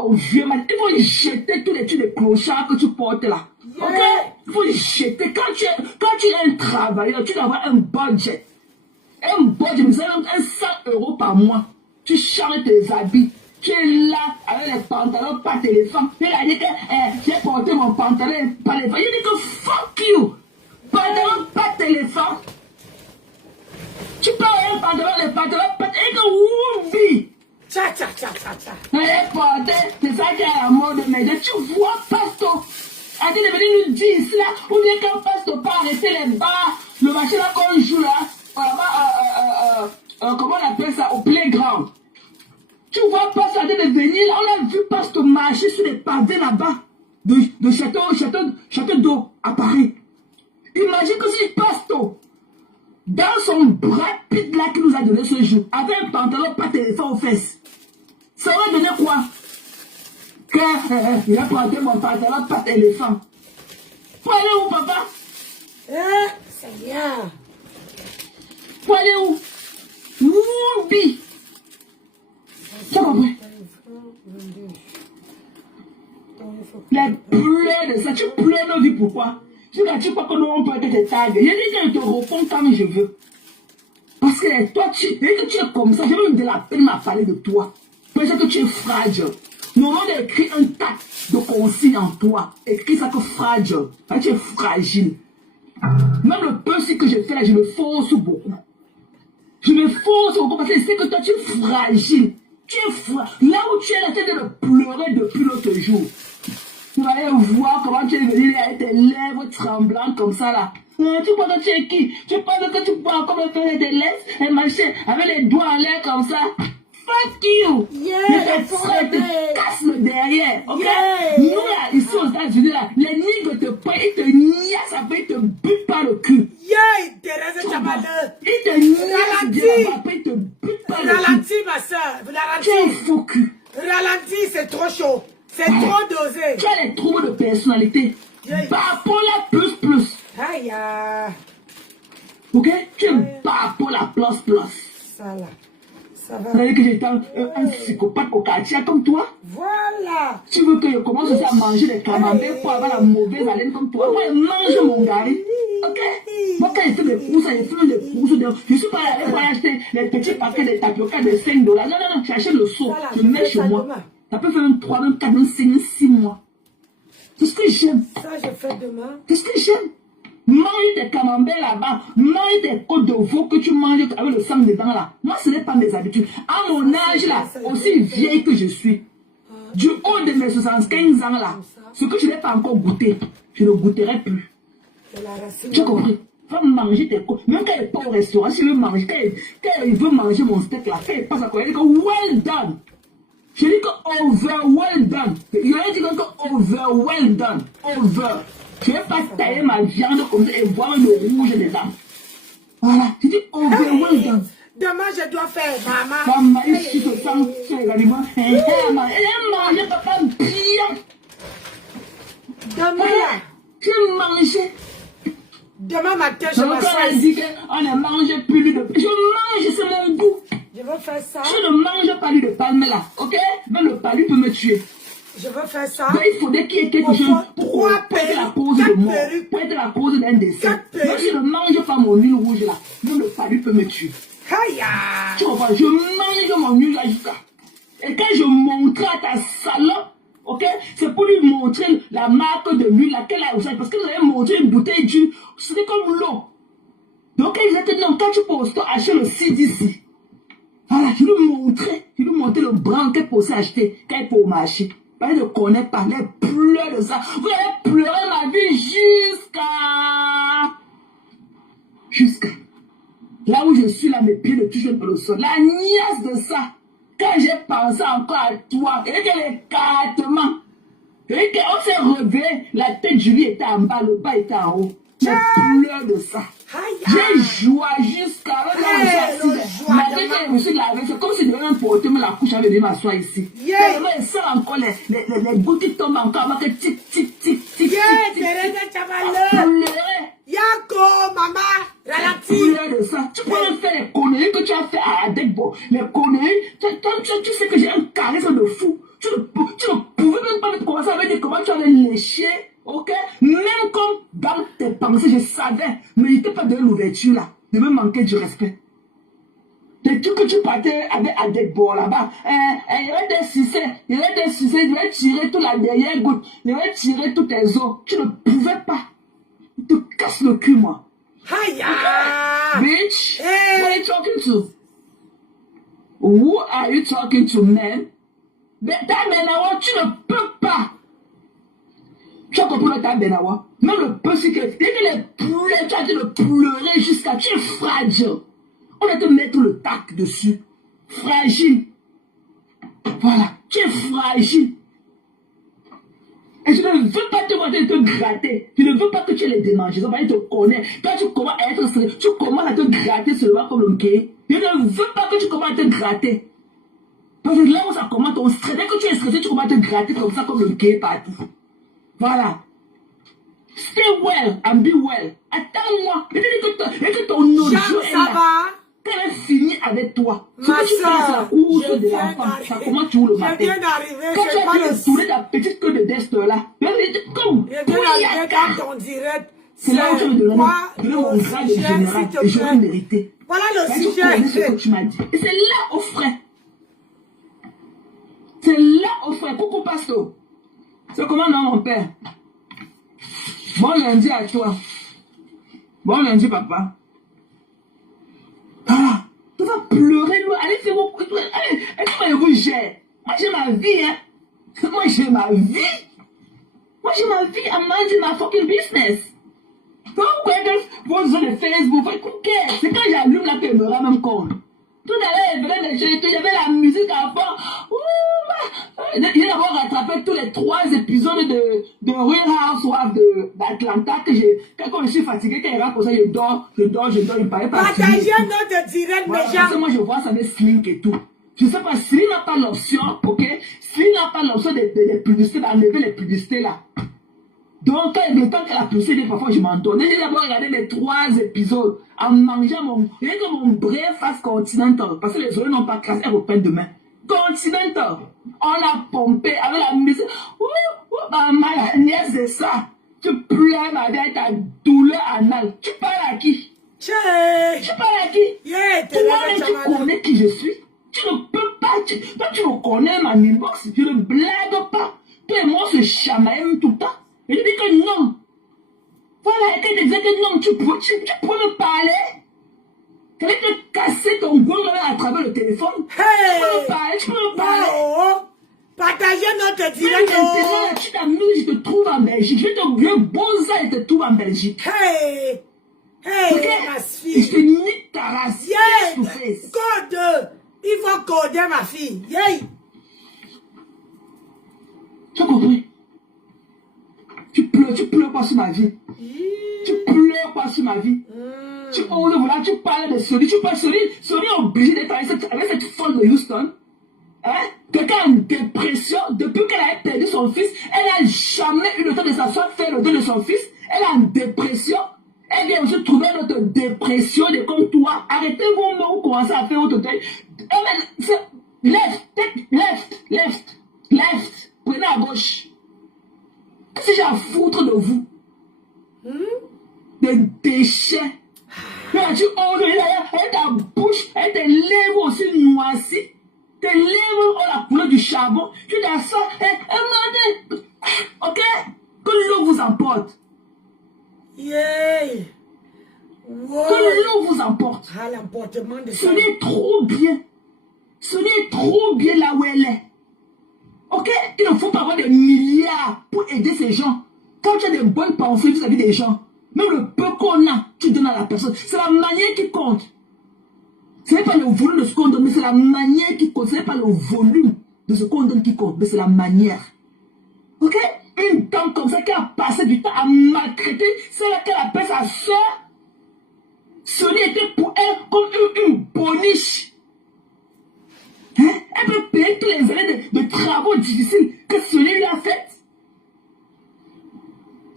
ton vieux mal. Il faut jeter tous les trucs de clochards que tu portes là. Ok? Il faut jeter. Quand tu es un travailleur, tu dois avoir un budget. Un budget, mais c'est un 100 € par mois. Tu changes tes habits. Tu es là avec les pantalons pas téléphone. Il a dit que j'ai porté mon pantalon pas téléphone. Il dit que fuck you. Pantalon pas téléphone. Tu parles un pantalon, les pantalons pas téléphone. Et que woubi. Tcha, tcha, tcha, tcha, tcha. Les porter, c'est ça qui est la mode de mes. Tu vois, Pasto. Arrêtez de venir nous dire cela. Ou bien quand Pasto pas arrêter les bars, le marché là qu'on joue là, comment on appelle ça, au playground. Tu vois pas ça de venir là, on a vu Pasto marcher sur les pavés là-bas, de château d'eau à Paris. Imagine que si Pasto, dans son bras pit là qui nous a donné ce jour, avait un pantalon pas téléphone aux fesses, ça va donner quoi? Il a porté mon pantalon pas téléphone. Pour aller où, papa? Seigneur. Pour aller où? Woubi. Tu as compris? Les pleurs de ça, tu pleures nos vies, pourquoi? Tu crois que nous on peut être tes tags. Je dis que je te réponds comme je veux. Parce que toi, tu es comme ça, je veux de la peine à parler de toi. Parce que tu es fragile. Nous on a écrit un tas de consignes en toi. Écris ça que fragile. Tu es fragile. Même le peu que je fais là, je me force beaucoup. Je me force beaucoup parce que je sais que toi tu es fragile. Tu es fragile. Là où tu es en train de pleurer depuis l'autre jour. Tu vas aller voir comment tu es venu avec tes lèvres tremblantes comme ça là. Tu penses que tu es qui? Tu penses que tu bois comme un peu de laisse et marcher avec les doigts en l'air comme ça? Fuck you! Yeah, te casse le derrière, ok? Nous là, ici aux États-Unis là, les nigres te prennent, ils te niassent après, ils te butent par le cul. Yeah, Thérèse Chabaleux. Ils te niassent après, ils te butent par le cul. Ralentis, ma soeur, ralentis. Tu es un faux cul. Ralentis, c'est trop chaud. C'est trop dosé. Tu as les troubles de personnalité. Bipolar plus. Aïe, ok? Tu es bipolar plus. Ça là. Ça va. Vous savez que j'étais un psychopathe au quartier comme toi? Voilà. Tu veux que je commence aussi à manger des camemberts pour avoir la mauvaise haleine comme toi? Moi, je mange mon gari. Ok? Moi, quand je fais des courses, je suis pas allé pour acheter les petits paquets de tapioca de 5 $. Non, j'achète le seau. Je mets chez moi. Ça peut faire même 3, même 4, même 5, même 6 mois. C'est ce que j'aime. Ça, je fais demain. C'est ce que j'aime. Mange tes camemberts là-bas. Mange tes côtes de veau que tu manges avec le sang dedans là. Moi, ce n'est pas mes habitudes. À mon âge là, aussi vieille que je suis, du haut de mes 75 ans là, ce que je n'ai pas encore goûté, je ne goûterai plus. Tu as compris? Va manger tes côtes. Même quand il n'est pas au restaurant, s'il veut manger, quand il veut manger mon steak là, quand il passe à quoi, il dit que well done. Je dis que over well done. Il a dit que over well done. Over. Je ne vais pas tailler ma viande comme ça et voir le rouge dedans. Voilà. Je dis over well done. Demain, je dois faire maman. Maman, ici, je sens sur les aliments. Elle a mangé, papa, bien. Demain, j'ai mangé. Demain matin, je vais faire. Elle dit qu'on ne mange plus de. Je mange, c'est mon goût. Je veux faire ça. Je ne mange pas l'huile de palme là, ok? Même le palu peut me tuer. Je veux faire ça. Donc, il faudrait qu'il y ait quelque chose pour être la cause de mort, pour être la cause d'un décès. Même si je ne mange pas mon huile rouge là, même le palu peut me tuer. Tu comprends? Je mange mon huile là jusqu'à. Et quand je montrais à ta salope, ok? C'est pour lui montrer la marque de l'huile laquelle elle a usé. Parce que vous avez montré une bouteille d'huile, c'était comme l'eau. Donc, il disait que non, quand tu peux au store acheter le CDC. Voilà, je lui montrais le blanc qu'elle pouvait acheter quand elle peut au marché. Elle ne connaît pas, elle pleure de ça. Vous avez pleuré ma vie jusqu'à là où je suis là, mes pieds ne touchent pas le sol. La niaise de ça. Quand j'ai pensé encore à toi, et que l'écartement, et qu'on s'est relevé, la tête de Julie était en bas, le bas était en haut. Je pleure de ça. J'ai joué jusqu'à ma tête quand je me suis lavé, c'est comme si je devais m'emporter la couche avec venir m'asseoir ici. Je sens encore les gouttes qui tombent encore, avant que tic, tic, tic, tic, tic, tic. Yako, maman, ralentis. De ça. Tu peux même faire les conneries que tu as fait à Adekbo. Les conneries, tu sais que j'ai un charisme de fou. Tu ne dit comment tu allais lécher, ok? Même comme dans tes pensées, je savais, mais il n'était pas de l'ouverture là, de me manquer du respect. Des trucs que tu partais avec des bords là-bas, il y avait des sucés, il devait tirer toute la dernière goutte, il devait tirer tous tes os. Tu ne pouvais pas. Il te casse le cul, moi. Aïe! Bitch, Hey. what are you talking to? Who are you talking to, man? Ta Benawa, tu ne peux pas. Tu as compris le ta Benawa? Même le petit que tu as dit de pleurer jusqu'à tu es fragile. On va te mettre le tac dessus. Fragile. Voilà, tu es fragile. Et je ne veux pas te voir te gratter. Je ne veux pas que tu aies les démangeaisons. Il te connaît. Quand tu commences à être stressé, tu commences à te gratter seulement comme le gay. Je ne veux pas que tu commences à te gratter. Parce que là où ça commence, ton stress, dès que tu es stressé, tu commences à te gratter comme ça, comme le gay partout. Voilà. Stay well and be well. Attends-moi. Et que ton audio est ça là. va? Quand elle finit avec toi, Ma ce que tu fais, c'est la soeur, course je de viens l'enfant. Ça d'arriver. commence tout le matin. Je viens d'arriver, Quand je tu as parle dit de tourner ta petite queue de Dester là, comme Je viens d'arriver dans ton direct. c'est là où tu me donnes quoi mon le grade de sujet, général s'il te et je plaît? l'ai mérité. Voilà le Tu connais ce que sujet. tu m'as dit. Et c'est là au frais. C'est là au frais. Coucou Pasto. C'est comment non mon père? Bon lundi à toi. Bon lundi papa. Ah, tu vas pleurer. Allez faire vos... Allez, vous gère. Moi j'ai ma vie hein. Moi j'ai ma vie. Moi j'ai ma vie. I'm minding my fucking business. Donc, vos zones de Facebook, c'est quand j'allume là qu'elle me rend même compte. Tout à l'heure, il y avait la musique à fond. Il a d'abord rattrapé tous les 3 épisodes de Real Housewives d'Atlanta que quand je suis fatigué, quand il rentre comme ça, je dors, il me paraît pas. Partagez notre direct voilà, déjà. parce que moi je vois ça avec Slink et tout. Je sais pas, Slink n'a pas l'option, ok? Slink n'a pas l'option de publicités, d'enlever les publicités là. Donc, le temps que la poussée, parfois je m'entends. J'ai d'abord regardé les 3 épisodes en mangeant mon breakfast continental. Parce que les oreilles n'ont pas crassé, elles reprennent demain. Continental. On a pompé avec la musique. Ma nièce, c'est ça. Tu pleures avec ta douleur anale. Tu parles à qui? Tu parles à qui? Yeah, Toi, tu connais qui je suis. Tu ne peux pas. Toi, tu me connais ma inbox. Je ne blague pas. Toi et moi, on se chamaille tout le temps. Et je dis que non. Voilà, et quand je disais que non, tu peux me parler. Tu allais te casser ton goût à travers le téléphone. Hey! Tu peux me parler. Oh, partagez notre Même direct. maintenant, tu t'amuses, je te trouve en Belgique. Je te viens bonza et te trouve en Belgique. Hey! Ok? Hey, ma Et je fille. te nique ta race. Yeah! Face to face. Code. Il faut coder ma fille. Yeah! Tu as compris? Tu pleures pas sur ma vie. Tu pleures pas sur ma vie. Tu oses, voilà, tu parles de Sony. Tu parles Sony est obligé d'être avec cette folle de Houston. Hein? Quelqu'un a une dépression. Depuis qu'elle a perdu son fils, elle n'a jamais eu le temps de s'asseoir, faire le deuil de son fils. Elle a une dépression. Elle vient aussi trouver notre dépression de comme toi. Arrêtez vos mots ou commencez à faire votre deuil. Left. Prenez à gauche. Qu'est-ce que j'ai à foutre de vous? Des déchets. Là, tu oses, avec ta bouche, avec tes lèvres aussi noircies. Tes lèvres ont la couleur du charbon. Tu dis ça, ok? Que l'eau vous emporte. Yeah! Wow! Que l'eau vous emporte. Ah, l'emportement de Ce ça. n'est trop bien. Ce n'est trop bien là où elle est. Ok? Il ne faut pas avoir des milliards pour aider ces gens. Quand tu as des bonnes pensées vis-à-vis des gens, même le peu qu'on a, tu donnes à la personne. C'est la manière qui compte. Ce n'est pas le volume de ce qu'on donne, mais c'est la manière qui compte. Ce n'est pas le volume de ce qu'on donne qui compte, mais c'est la manière. Ok? Une dame comme ça qui a passé du temps à maltraiter celle qu'elle appelle sa soeur. Sony était pour elle comme une boniche. Hein? Elle peut payer tous les années de travaux difficiles que Sony lui a fait.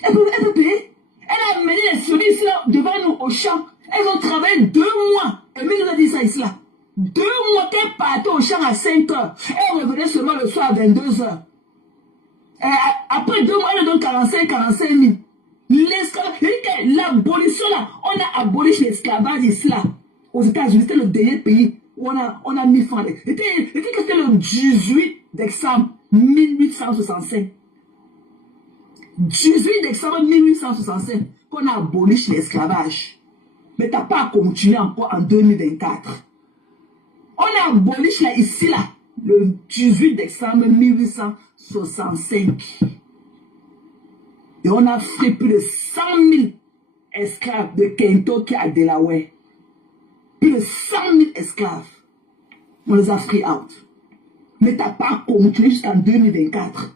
Elle peut payer. Elle a amené les Sony ici là, devant nous au champ. Elles ont travaillé 2 mois. Et nous a dit ça ici là. 2 mois qu'elle partait au champ à 5 h. Elle revenait seulement le soir à 22 h. Après 2 mois, elle donne 45 000. L'abolition là, on a aboli l'esclavage ici là. Aux États-Unis, c'était le dernier pays où on a mis fin. C'était le 18 décembre 1865. 18 décembre 1865 qu'on a aboli l'esclavage. Mais tu n'as pas continué encore en 2024. On a aboli là, ici là, le 18 décembre 1865. Et on a fait plus de 100 000 esclaves de Kentucky à Delaware. Plus de 100 000 esclaves. On les a free out. Mais tu n'as pas continué jusqu'en 2024.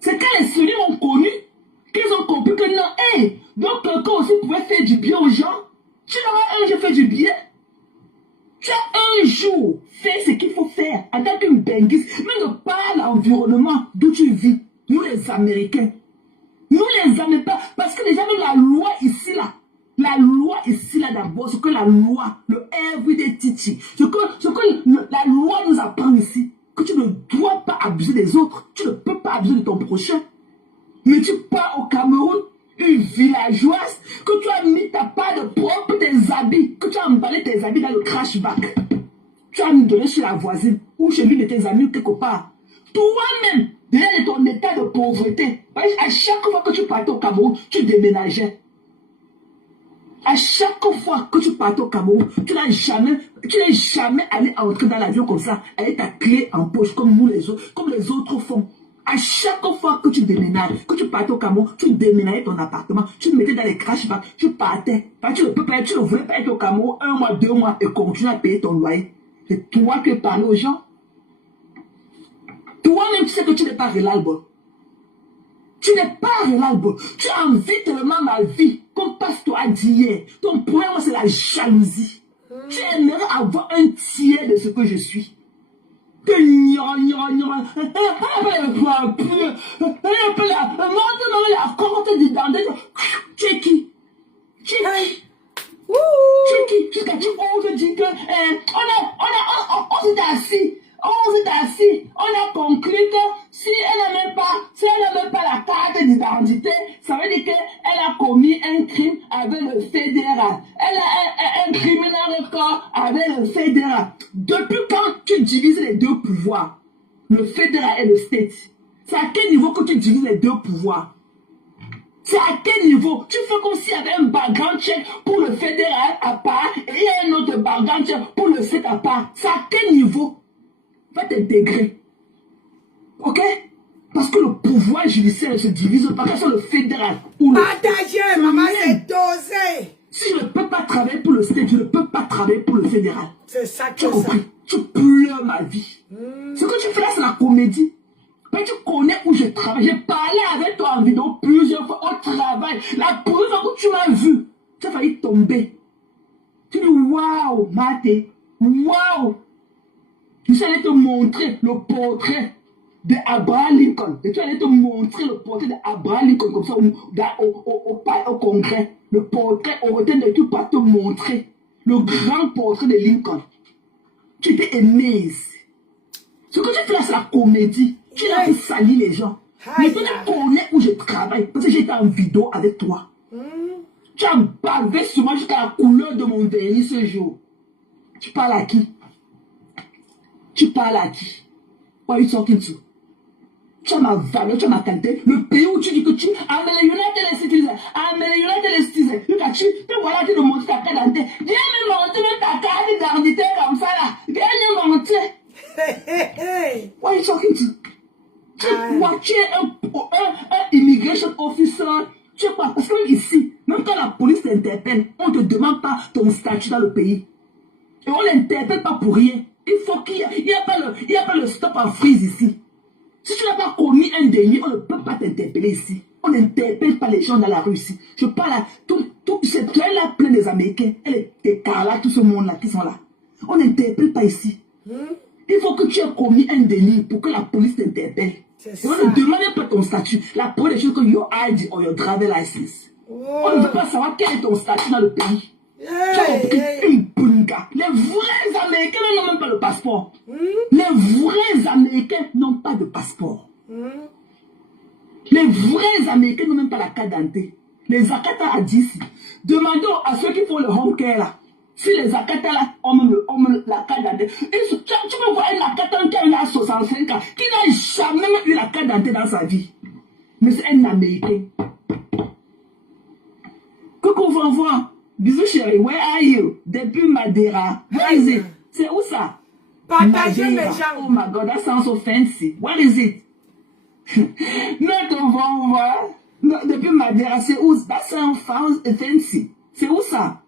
C'est quand les Seigneurs ont connu qu'ils ont compris que non, hey, donc quelqu'un aussi pouvait faire du bien aux gens. Tu n'auras un jour fait du bien. Tu as un jour fait ce qu'il faut faire en tant qu'une benguiste. Mais ne pas l'environnement d'où tu vis. Nous les Américains. Nous les Américains. Parce que déjà même la loi ici là. La loi ici là d'abord. Ce que la loi, le everyday teaching. Ce que la loi nous apprend ici. Que tu ne dois pas abuser des autres. Tu ne peux pas abuser de ton prochain. Mais tu pars au Cameroun, une villageoise, que tu as mis ta part de propre tes habits, que tu as emballé tes habits dans le crashback. Tu as mis donné chez la voisine ou chez l'une de tes amis quelque part. Toi-même, déjà de ton état de pauvreté, à chaque fois que tu partais au Cameroun, tu déménageais. À chaque fois que tu partais au Cameroun, tu n'es jamais allé entrer dans l'avion comme ça, avec ta clé en poche, comme nous les autres, comme les autres font. À chaque fois que tu déménages, que tu partais au Cameroun, tu déménageais ton appartement, tu te mettais dans les crashbacks, tu partais. Tu ne voulais pas être au Cameroun 1 mois, 2 mois et continuer à payer ton loyer. C'est toi qui parles aux gens. Toi-même, tu sais que tu n'es pas reliable. Tu n'es pas reliable. Tu as envie tellement ma vie, comme passe-toi d'hier. Ton problème, c'est la jalousie. Tu aimerais avoir un tiers de ce que je suis. Que la compte du dandé. Tu es qui? Tu es qui? Tu es qui? Jusqu'à tu oses dire que on s'est assis. On a conclu que si elle n'a même pas la carte d'identité, ça veut dire qu'elle a commis un crime avec le fédéral. Elle a un criminel record avec le fédéral. Depuis quand tu divises les deux pouvoirs, le fédéral et le state? C'est à quel niveau que tu divises les deux pouvoirs? C'est à quel niveau? Tu fais comme s'il y avait un background check pour le fédéral à part et il y a un autre background check pour le state à part. C'est à quel niveau? Va t'intégrer. Ok? Parce que le pouvoir judiciaire se divise pas que sur le fédéral ou le... Partagez, maman, c'est dosé. Si je ne peux pas travailler pour le state, je ne peux pas travailler pour le fédéral. C'est ça que tu as compris? Tu pleures ma vie. Ce que tu fais là, c'est la comédie. Mais tu connais où je travaille. J'ai parlé avec toi en vidéo plusieurs fois au travail. La première fois que tu m'as vu, tu as failli tomber. Tu dis, waouh, Maté, waouh. Je suis allé te montrer le portrait d'Abraham Lincoln. Et tu allais te montrer le portrait d'Abraham Lincoln comme ça au congrès. Le portrait au retrait de tout pas te montrer. Le grand portrait de Lincoln. Tu étais aimé. Ce que tu fais là, c'est la comédie. Tu es là pour salir les gens. Mais toi, tu connais où je travaille. Parce que j'étais en vidéo avec toi. Tu as bavé sur moi jusqu'à la couleur de mon vernis ce jour. Tu parles à qui? Tu parles à qui? What are you talking to? Tu as ma valeur, tu as ma qualité. Le pays où tu dis que tu... I'm the United Citizen. I'm the United Citizen. Tu voilà, tu te montres ta carte d'identité. Viens me montrer ta carte d'identité comme ça là. Viens me montrer. What are you talking to? Tu es un immigration officer. Tu sais quoi? Parce que ici, même quand la police t'interpelle, on ne te demande pas ton statut dans le pays. Et on ne l'interpelle pas pour rien. Il faut qu'il n'y ait pas le stop en freeze ici. Si tu n'as pas commis un délit, on ne peut pas t'interpeller ici. On n'interpelle pas les gens dans la rue ici. Je parle à cette là plein des Américains. Elle est écarlate, tout ce monde là qui sont là. On n'interpelle pas ici. Il faut que tu aies commis un délit pour que la police t'interpelle. Et on ne demande pas ton statut. La première des choses que your ID or your driver license. On ne veut pas savoir quel est ton statut dans le pays. Les vrais Américains n'ont même pas le passeport. Les vrais Américains n'ont pas de passeport. Les vrais Américains n'ont même pas la carte d'identité. Les Akata à 10. Demandons à ceux qui font le home care là. Si les Akata là ont même la carte d'identité. Tu peux voir un Akata qui a 65 ans, qui n'a jamais eu la carte d'identité dans sa vie. Mais c'est un Américain. Coucou Vanvan. Bisous chérie. Where are you? Depuis Madeira. Where is it? C'est où ça? Partagez mes gens. Oh my God, that sounds so fancy. Where is it? Notre Vanvan. Depuis Madeira, c'est où? That sounds fancy. C'est où ça?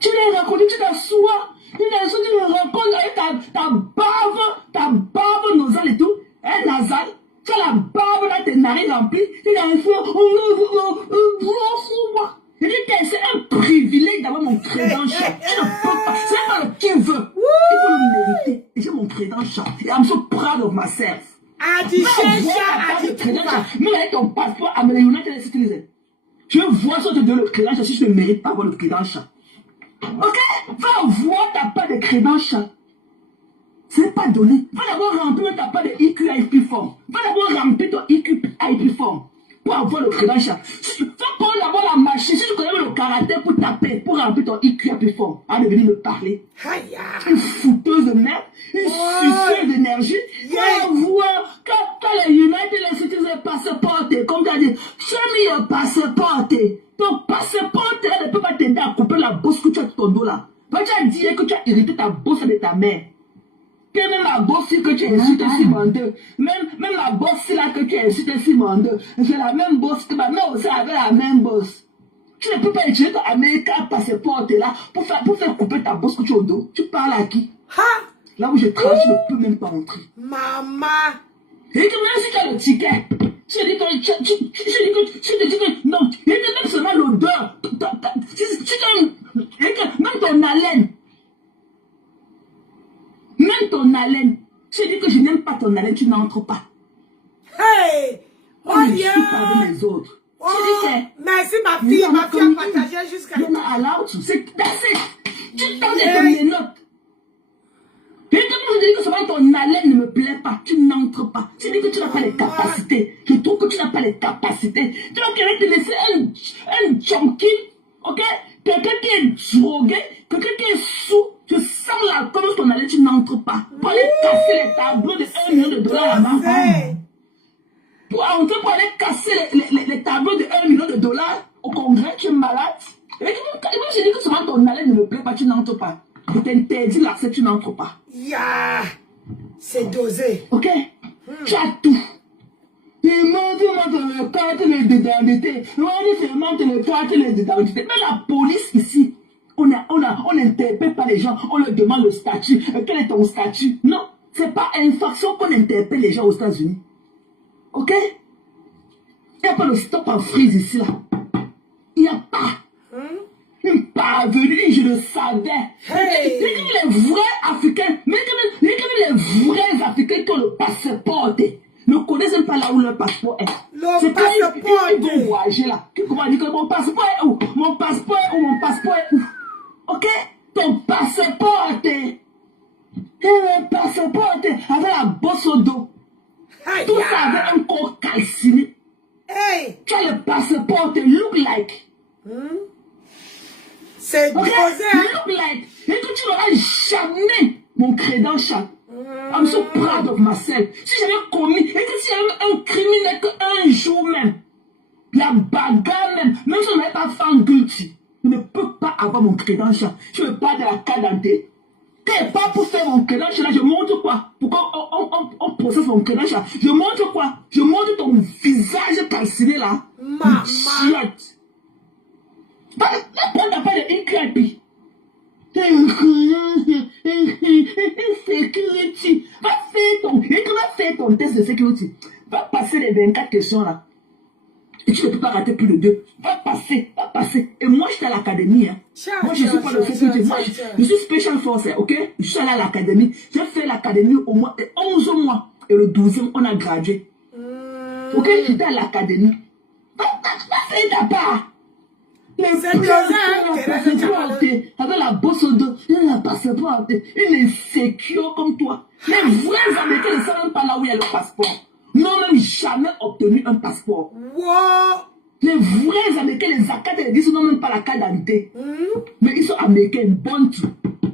Tu l'as rencontré, tu t'assois. Tu le rencontres avec ta barbe nasale et tout. Hein, nasale. Tu as la barbe dans tes narines remplies. Tu as un feu. C'est un privilège d'avoir mon crédential. Tu ne peux pas. C'est pas le qui veut. Il faut le mériter. Et j'ai mon crédential. Et I'm so proud of myself. Même avec ton passeport à United Citizen. Je vois ça de le crédential si je ne mérite pas avoir le crédential. Ok? Va voir ta part de crédential. Ce n'est pas donné. Va d'abord remplir ta part de EQIP form. Va d'abord remplir ton EQIP form pour avoir le crédential. Va prendre d'abord la machine. Si tu connais le caractère pour taper, pour remplir ton EQIP form, à venir me parler. Une fouteuse de merde, une suceuse d'énergie. Va voir quand les United Citizens passport, comme tu as dit, show me your passport. Ton passeport ne peut pas t'aider à couper la bosse que tu as de ton dos là. Quand tu as dit que tu as hérité ta bosse de ta mère. Que même la bosse que tu as insulté Simon2. Même la bosse là que tu as insulté Simon2. C'est la même bosse que ma mère aussi avait la même bosse. Tu ne peux pas utiliser ton American passeport là pour faire couper ta bosse que tu as au dos. Tu parles à qui? Là où je travaille, je ne peux même pas rentrer. Maman. Et que même si tu as le ticket. Je dis que non, il y a même seulement l'odeur, même ton haleine, je dis que je n'aime pas ton haleine, tu n'entres pas. Hey, oh yeah. Les autres. Merci ma fille a partagé jusqu'à. You're not allowed to. C'est assez. Tu t'en es mes notes. Et quand je dis que seulement ton haleine ne me plaît pas, tu n'entres pas. Je dis que tu n'as pas les capacités. Je trouve que tu n'as pas les capacités. Tu dois te laisser un junkie, ok? Quelqu'un qui est drogué, quelqu'un qui est sous, tu sens l'alcool dans ton haleine, tu n'entres pas. Pour aller casser les tableaux de $1 million à ma femme. Pour aller casser les tableaux de $1 million au Congrès, tu es malade. Et quand je dis que seulement ton haleine ne me plaît pas, tu n'entres pas. Je t'interdis l'accès, tu n'entres pas. C'est dosé. Ok? Tu as tout. Il montre le carte d'identité. Il montre le carte d'identité. Mais la police ici, on n'interpelle pas les gens. On leur demande le statut. Quel est ton statut? Non. C'est pas infraction qu'on interpelle les gens aux États-Unis. Ok? Il n'y a pas de stop en freeze ici là. Il n'y a pas. Une parvenue, je le savais. Les vrais Africains, mais quand même les vrais Africains qui ont le passeport, ne connaissent même pas là où leur passeport est. Le passeport. Ils vont voyager là. Comment dire que mon passeport est où? Mon passeport est où? Mon passeport est où? Ok? Ton passeport est. Le passeport avec la bosse au dos. Tout ça avec un corps calciné. Tu as le passeport, look like. C'est posé. Look like. Et que tu n'auras jamais mon crédential. I'm so proud of myself. Si j'avais commis, et que si j'avais un criminel qu'un jour même, la bagarre même si je n'avais pas fait guilty, je ne peux pas avoir mon crédential. Je ne veux pas de la carte d'identité. T'es pas pour faire mon crédential, je montre quoi? Pourquoi on processe mon crédential? Je montre quoi? Je montre ton visage calciné là. Maman. T'as pas de EQIP. Security. Va faire ton test de sécurité. Va passer les 24 questions là. Et tu ne peux pas rater plus de 2. Va passer. Et moi, je suis à l'académie. Hein. Moi, je ne suis pas de sécurité. Moi, je suis Special Force, ok? Je suis allé à l'académie. J'ai fait l'académie au moins 11 mois. Et le 12e, on a gradué. Ok? J'étais à l'académie. Va faire ta part. Les passeports, avec la bosse au dos, il a un passeport, il est sécure comme toi. Les vrais Américains ne savent même pas là où il y a le passeport. n'ont même jamais obtenu un passeport. Wow. Les vrais Américains, les Akata, les disent n'ont même pas la carte d'identité. Mais ils sont Américains, bonnes.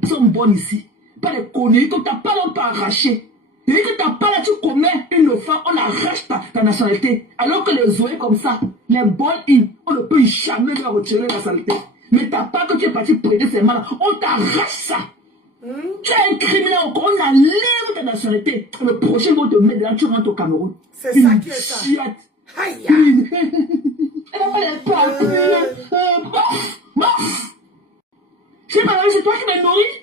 Ils sont bonnes ici. Pas des conneries que tu n'as pas non pas arraché. Et que tu n'as pas là, tu commets une offense, on arrache ta nationalité. Alors que les oreilles comme ça, les bonnes, on ne peut jamais leur retirer la nationalité. Mais tu n'as pas que tu es parti prêter ces mains, on t'arrache ça. Tu es un criminel encore, on enlève ta nationalité. Le prochain va te mettre là, tu rentres au Cameroun. C'est ça qui est ça. Aïe. Elle n'a pas les papiers. Je sais pas, c'est toi qui me nourris.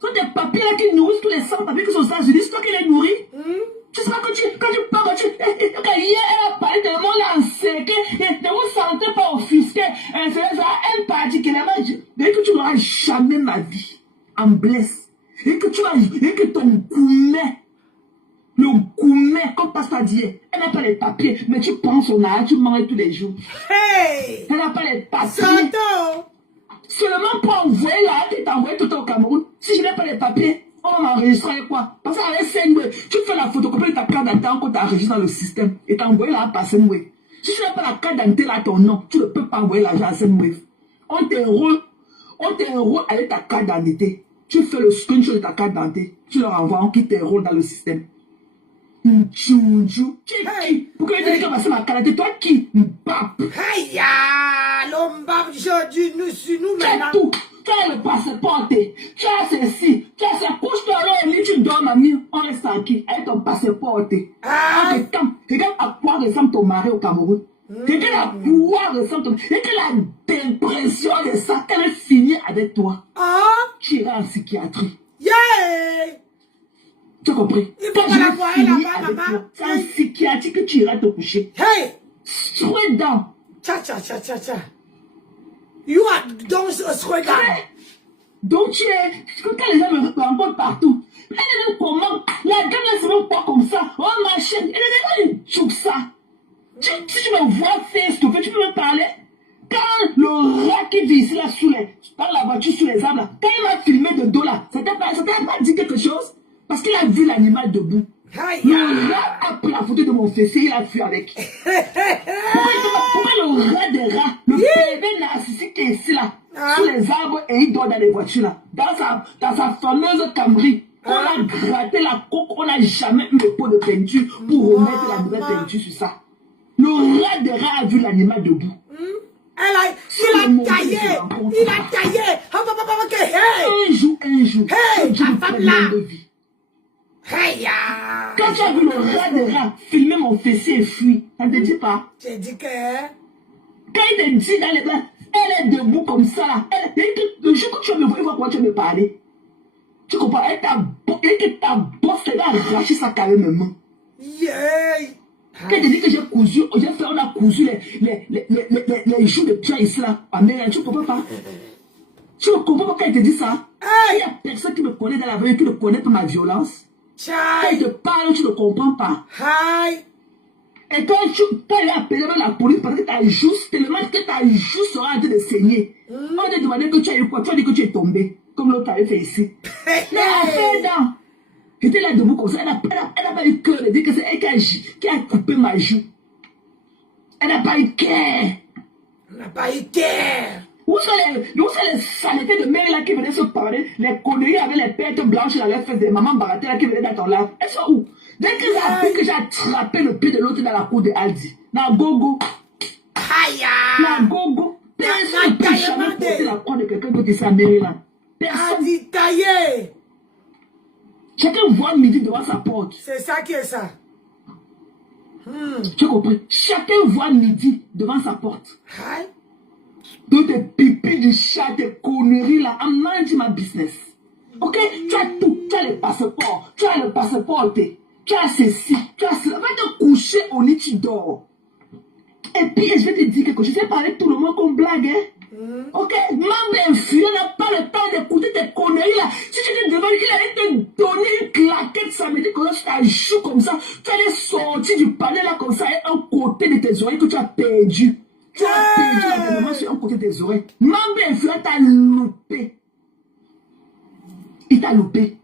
Ce sont tes papiers là qui nourrissent tous les 100 papiers qui sont aux États-Unis. C'est toi qui les nourris. Je sais pas quand tu parles, quand hier elle a parlé de mon lancer, ne vous sentez pas offusqué. C'est ça, elle partit qu'elle a dit que tu n'auras jamais ma vie en blesse. Et que tu as, et que ton gourmet, le gourmet, comme Pasteur dit, elle n'a pas les papiers, mais tu penses au âge, tu manges tous les jours. Hey! Elle n'a pas les papiers. Santo! Seulement pour envoyer là, tu t'envoies tout au Cameroun. Si je n'ai pas les papiers, on va m'enregistrer quoi? Parce qu'avec Sendway, tu fais la photocopie de ta carte d'identité quand tu enregistres dans le système et t'envoies là par Sendway. Si tu n'as pas la carte d'identité là, ton nom, tu ne peux pas envoyer l'argent à Sendway. On t'enroule avec ta carte d'identité. Tu fais le screenshot de ta carte d'identité. Tu leur envoies, on quitte tes rôles dans le système. Tchou. Tu es qui? Pourquoi tu dis que c'est ma carte d'identité? Toi qui? Mbap. Aïe! L'homme aujourd'hui, nous Tu as maintenant. tout. Tu as le passeport. Tu as ceci. Tu as ça. Couche-toi là au lit, tu dors, mamie. On reste tranquille avec ton passeport. Regarde à quoi ressemble ton mari au Cameroun. Regarde à quoi ressemble ton mari. Regarde l'impression de ça. Quand elle finit avec toi. Tu iras en psychiatrie. Yeah! Tu as compris? Il faut pas la voir là-bas. C'est en psychiatrie que tu iras te coucher. Hey! Straight down. Cha. You are don't straight down. Donc tu es, quand les gens me rencontrent partout, elle est comment, la dame ne se met pas comme ça, oh ma chaîne, elle est tout ça. Si tu me vois face to face, tu peux me parler. Quand le rat qui vit ici là dans la voiture sous les arbres là, quand il m'a filmé de dos là, ça t'a pas dit quelque chose? Parce qu'il a vu l'animal debout. Le rat a pris la photo de mon fessier, il a fui avec. Pourquoi le rat des rats, le bébé narcissique qui est ici là, sous les arbres et il dort dans les voitures là, dans sa fameuse Camry, on a gratté la coque, on n'a jamais eu le pot de peinture pour remettre la nouvelle peinture sur ça. Le rat des rats a vu l'animal debout. Il a taillé. Un jour, hey, ta femme là. Hey, quand tu as vu le rat de rat filmer mon fessier et fuir, ça ne te dit pas? J'ai dit que... Quand il te dit dans les bras, elle est debout comme ça là. Le jour que tu vas me voir, il va comment tu vas me parler. Tu comprends? Elle t'a bosse, elle a arraché sa carrément. Yeah! Quand il te dit que j'ai cousu, on a cousu les joues de pierre ici là. Mais tu ne comprends pas? Tu ne comprends pas quand il te dit ça? Il n'y a personne qui me connaît dans la vie, qui ne connaît pas ma violence. Quand il te parle, tu ne comprends pas. Et quand il a appelé la police parce que ta joue, tellement que ta joue sera en train de saigner. On t'a demandé que tu as eu quoi? Tu as dit que tu es tombé, comme l'autre avait fait ici. Mais après, j'étais là debout comme ça. Elle n'a pas eu cœur de dire que c'est elle qui a coupé ma joue. Elle n'a pas eu cœur. Où sont les saletés de mère là qui venaient se parler, les conneries avec les pêtes blanches dans les fesses des mamans baratées là qui venaient dans ton lave? Elles sont où? Dès que j'ai appris que j'ai attrapé le pied de l'autre dans la cour de Aldi, dans Gogo. Dans Gogo. Personne ne peut jamais porter la croix de quelqu'un d'autre ici à Maryland. Personne. Chacun voit midi devant sa porte. C'est ça qui est ça. Tu as compris? Chacun voit midi devant sa porte. Toutes tes pipis du chat, tes conneries là, I'm minding my business. Ok? Tu as tout, tu as le passeport, tu as ceci, tu as cela. Va te coucher au lit, tu dors. Et puis, je vais te dire quelque chose, je vais parler tout le monde comme blague, hein? Ok? Membre influent n'a pas le temps d'écouter tes conneries là. Si tu te demandes qu'il allait te donner une claquette samedi comme ça, tu t'as joue comme ça, tu allais sortir du panel là comme ça et un côté de tes oreilles que tu as perdu. Tu as perdu l'entraînement sur un côté de tes oreilles. Membre influent t'a loupé. Il t'a loupé.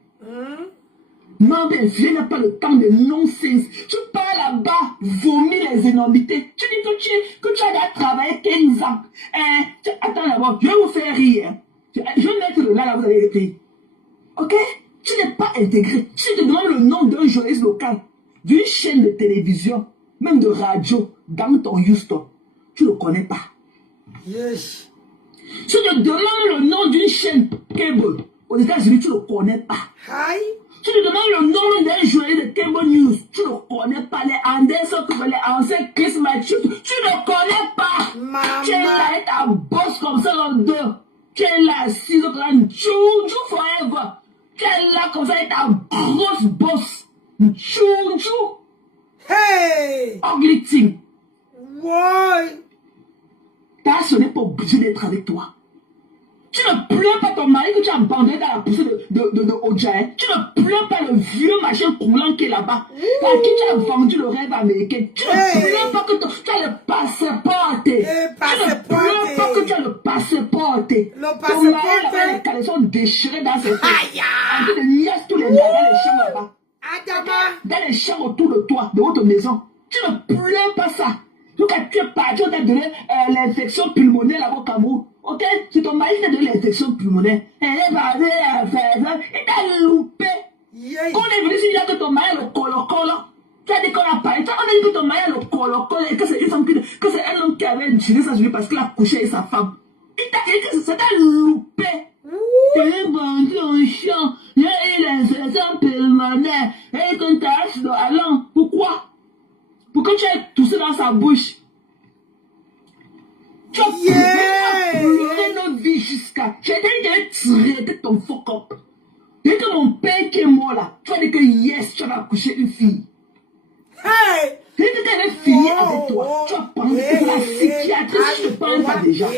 Membre influent n'a pas le temps de nonsense. Tu pars là-bas. des énormités. Tu dis que tu as déjà travaillé 15 ans. Attends d'abord, je vais vous faire rire. Je vais mettre le là, vous allez rire. Ok? Tu n'es pas intégré. Si tu te demandes le nom d'un journaliste local, d'une chaîne de télévision, même de radio, dans ton Houston, tu ne le connais pas. Yes. Si tu te demandes le nom d'une chaîne cable aux États-Unis, tu ne le connais pas. Hi. Si tu te demandes le nom d'un journaliste de cable news, tu ne le connais pas. Les Anderson, les anciens Chris Matthews, tu ne le connais pas. Maman. Tu es là et ta bosse comme ça dans le dos. Tu es là assise comme ça, Juju forever. Tu es là comme ça et ta grosse bosse. Juju. Hey. Ugly thing. Why? Ta ce n'est pas obligé d'être avec toi. Tu ne pleures pas ton mari que tu as abandonné dans la poussée de Ojae. Tu ne pleures pas le vieux machin coulant qui est là-bas. À qui tu as vendu le rêve américain. Tu ne pleures pas que tu as le passeport. Tu ne pleures pas que tu as le passeport. Ton mari avait les caleçons déchirés dans ses fesses. En train de niaiser tous les gars dans les champs là-bas. Dans les champs autour de toi, de votre maison. Tu ne pleures pas ça. Donc quand tu es parti, on t'a donné l'infection pulmonaire là-bas au Cameroun. Ok? C'est ton mari qui t'a donné l'infection pulmonaire. Elle est partie à faire ça. Il t'a loupé. Quand on est venu ici, il y a que ton mari a le colo-colo. Tu as dit qu'on a parlé. On a dit que ton mari a le colo-colo et que c'est un homme qui avait utilisé ça sur lui parce qu'il a couché avec sa femme. Il t'a dit que ça t'a loupé. Tu es vendu en champ. Il y a eu l'infection pulmonaire. Et quand tu as dans la langue. Pourquoi? Pourquoi tu as toussé dans sa bouche? Tu as pleuré notre vie jusqu'à... J'ai dit que tu as ton fuck up. Dès que mon père qui est mort là, tu as dit que yes, tu as accouché une fille. Hey! Dès que tu avais fini avec toi, tu as pensé que c'est la psychiatrice qui te parle pas déjà.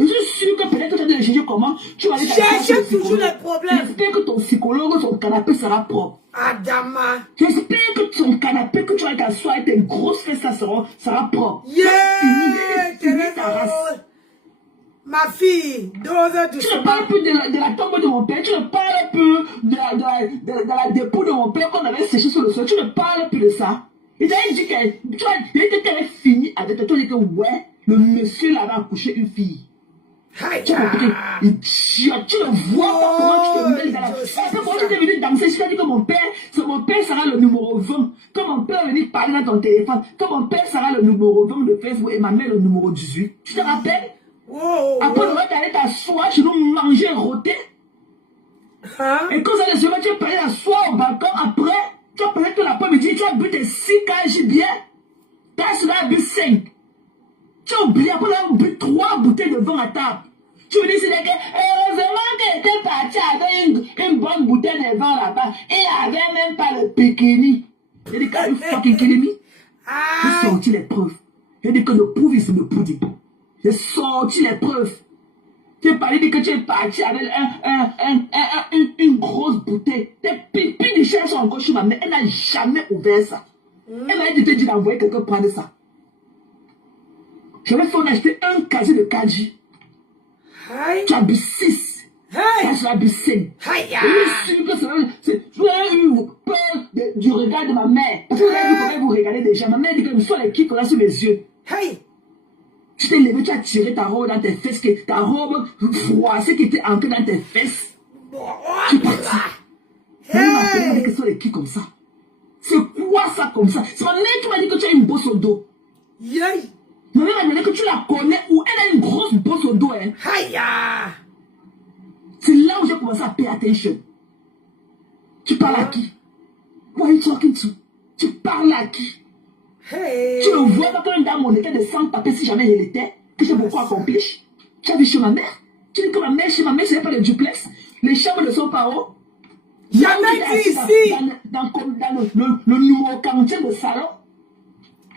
Je suis sûr que peut-être que tu as dû chercher comment tu vas aller chercher toujours les problèmes. J'espère que ton psychologue, son canapé sera propre. Adama. J'espère que ton canapé que tu vas t'asseoir avec tes grosses fesses, ça sera propre. Ma fille, 2 heures du soir. Tu ne parles plus de la tombe de mon père, tu ne parles plus de la dépôt de mon père qu'on avait séché sur le sol, tu ne parles plus de ça. Il t'a dit qu'elle avait fini avec toi, tu as dit que ouais, le monsieur là a accouché une fille. Tu as compris? Tu ne vois pas comment tu te mêles dans la... Après, quand tu es venu danser, tu as dit que mon père sera le numéro 20. Que mon père est venu parler dans ton téléphone. Que mon père sera le numéro 20 de Facebook et ma mère le numéro 18. Tu te rappelles? Après, on va aller t'asseoir chez nous manger rôté. Et quand ça se met, tu vas aller t'asseoir au balcon. Après, tu vas parler que l'après-midi, tu as bu tes 6 kg bien. Tu as bu 5. Tu as oublié, après, on a bu 3 bouteilles de vin à table. Tu me dis, c'est que, heureusement qu'elle était partie avec une bonne bouteille de vin là-bas. Et il n'y avait même pas le bikini. J'ai dit, quand you fucking kidding me? J'ai sorti les preuves. J'ai dit que le proof is le pudding. J'ai sorti les preuves. Tu es parlé de que tu es parti avec une grosse bouteille. Tes pipis de chien sont encore chez ma mère. Elle n'a jamais ouvert ça. Elle m'a dit de te dire d'envoyer quelqu'un prendre ça. J'avais fait acheter un casier de Kaji. Tu as bu 6. Tu as bu 5. Je suis sûr que j'ai eu peur du regard de ma mère. Parce que vous vous regardez déjà. Ma mère dit que je sois les kifs là sur mes yeux. Tu t'es levé, tu as tiré ta robe dans tes fesses, ta robe froissée qui était ancrée dans tes fesses. Tu es parti. Ma mère dit que ce sont les kifs comme ça. C'est quoi ça comme ça? C'est ma mère qui m'a dit que tu as une bosse au dos. Ma mère m'a dit que tu la connais ou elle a une grosse bosse au dos. Hein. C'est là où j'ai commencé à payer attention. Tu parles à qui? Who are you talking to? Tu parles à qui? Tu ne vois pas qu'une dame, on était de 100 papiers si jamais elle était, que j'ai beaucoup accompli. Tu as vu chez ma mère? Tu dis que chez ma mère, ce n'est pas le duplex. Les chambres ne sont pas hauts. J'avais dit ici. Dans le numéro 45 de salon.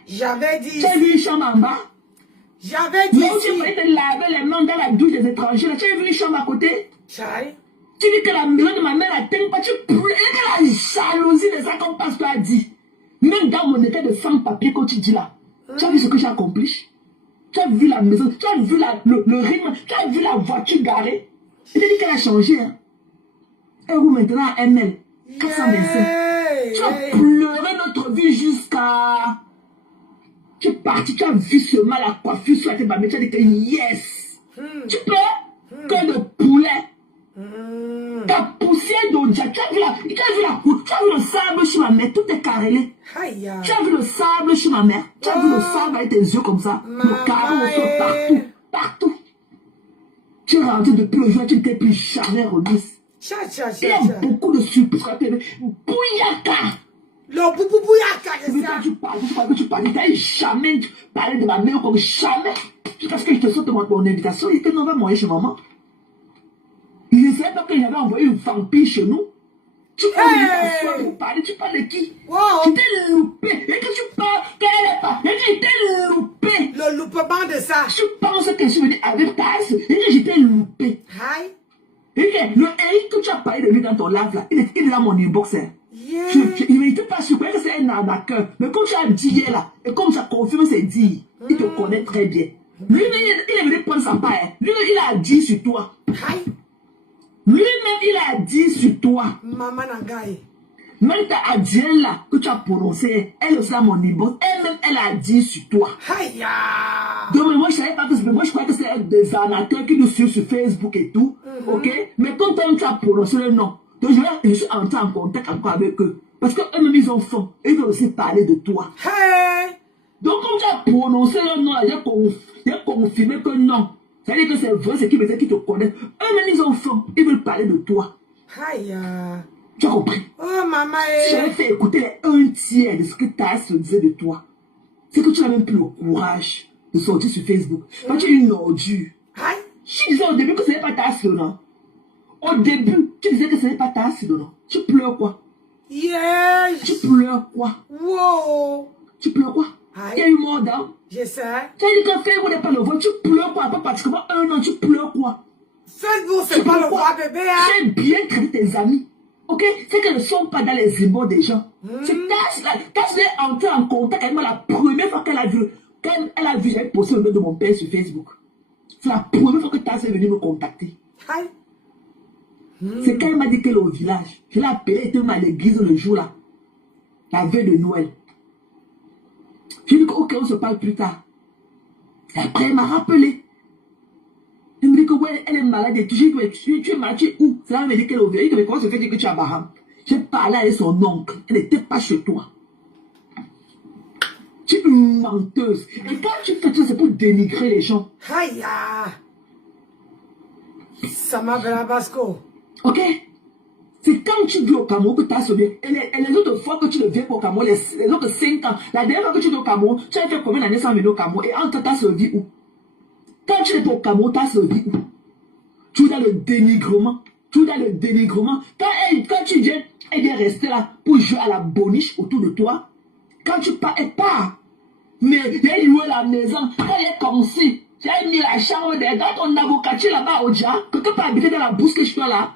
J'avais dit ici. Tu as vu une chambre en bas? J'avais dit ici. Là où tu pouvais te laver les mains dans la douche des étrangers, là, tu as vu une chambre à côté? Tu dis que la maison de ma mère n'atteint pas, tu pleurais la jalousie de ça comme pasteur a dit. Même dans mon état de sans-papier, quand tu dis là, tu as vu ce que j'ai accompli? Tu as vu la maison, tu as vu le rythme, tu as vu la voiture garée. Il a dit qu'elle a changé. Hein. Elle roule maintenant à ML, 425. Tu as pleuré notre vie jusqu'à... parti, tu as vu seulement la coiffure sur la tête, mais tu as dit que yes. Tu peux, que de poulet. Ta poussière d'Odja, tu as vu le sable chez ma mère, tout est carrelé. Tu as vu le sable chez ma mère, tu as vu le sable avec tes yeux comme ça, le carreau partout. Tu es rentré depuis le jour, tu n'étais plus jamais remise. Il y a beaucoup de surprises à la télé. Bouyaka! Le bouyaka, c'est ça. Tu parlais, tu n'as jamais parlé de ma mère comme jamais. Parce que je te saute mon invitation, il était non, va manger chez maman. Je ne savais pas que j'avais envoyé une vampire chez nous. Tu parles pour parler, tu parles de qui? Tu t'es loupé. Et que tu parles, qu'elle est pas. Et que j'étais loupé. Le loupement de ça. Tu penses que je suis venu avec ta asse. Et que j'étais loupé. Et que le Eric que tu as parlé de lui dans ton live là, il est dans mon inbox. Il n'était pas sûr que c'est un arnaqueur. Mais comme tu as dit là, et comme tu as confirmé c'est dit, il te connaît très bien. Lui, il est venu prendre sa part. Lui, il a dit sur toi. Lui-même, il a dit sur toi. Maman Nangaï. Même ta Adienne là, que tu as prononcé, elle aussi a mon inbox. Elle-même, elle a dit sur toi. Donc, moi, je savais pas que c'est. Moi, je croyais que c'est des arnaqueurs qui nous suivent sur Facebook et tout. Ok? Mais quand tu as prononcé le nom, donc je suis entré en contact encore avec eux. Parce qu'eux-mêmes, ils ont faim. Et ils veulent aussi parler de toi. Donc, comme tu as prononcé le nom, j'ai confirmé que non. Ça veut dire que c'est vrai, c'est qui te connaissent. Eux-mêmes, ils ont faim. Ils veulent parler de toi. Tu as compris? Oh, maman. Si j'avais fait écouter les 1/3 de ce que ta se disait de toi, c'est que tu n'as même plus le courage de sortir sur Facebook. Quand tu es une ordure. Je disais au début que ce n'est pas ta sœur, non? Au début, tu disais que ce n'est pas ta sœur, non? Tu pleures quoi? Tu pleures quoi? Tu pleures quoi? Il y a eu mort d'âme. Je sais. Tu as dit que Facebook n'est pas le voix. Tu pleures quoi? Pas pratiquement 1 an, tu pleures quoi? Facebook, c'est pas le voix, bébé. Tu as bien traité tes amis. Ok? C'est qu'elles ne sont pas dans les emails des gens. C'est quand je l'ai entré en contact avec moi la première fois qu'elle a vu, j'avais posté le nom de mon père sur Facebook. C'est la première fois que Tass est venue me contacter. C'est quand elle m'a dit qu'elle est au village. Je l'ai appelée, elle était à l'église le jour là. La veille de Noël. Je lui ai dit ok, on se parle plus tard. Et après, elle m'a rappelé. Elle me dit que ouais, elle est malade et tout. Je lui ai dit, tu es malade, tu es où? C'est là, elle me dit qu'elle est au village. Elle me dit, comment se fait que tu es à Baham? J'ai parlé avec son oncle. Elle n'était pas chez toi. Tu es une menteuse. Et quand tu fais ça, c'est pour dénigrer les gens. Ça m'a fait la basco. Ok? C'est quand tu vis au Cameroun que tu as sauvé. Et les autres fois que tu ne viens pas au Cameroun, les autres 5 ans, la dernière fois que tu es au Cameroun, tu as fait combien d'années sans venir au Cameroun? Et entre temps, tu as sauvé où? Quand tu n'es pas au Cameroun, tu as sauvé où? Tu es dans le dénigrement. Tu es dans le dénigrement. Quand tu viens, elle vient rester là pour jouer à la boniche autour de toi. Quand tu pars, elle part. Mais elle loué la maison. Quand elle est comme si, j'ai mis la chambre dans ton avocatier là-bas au Dja. Quelqu'un peut habiter dans la bourse que je suis là.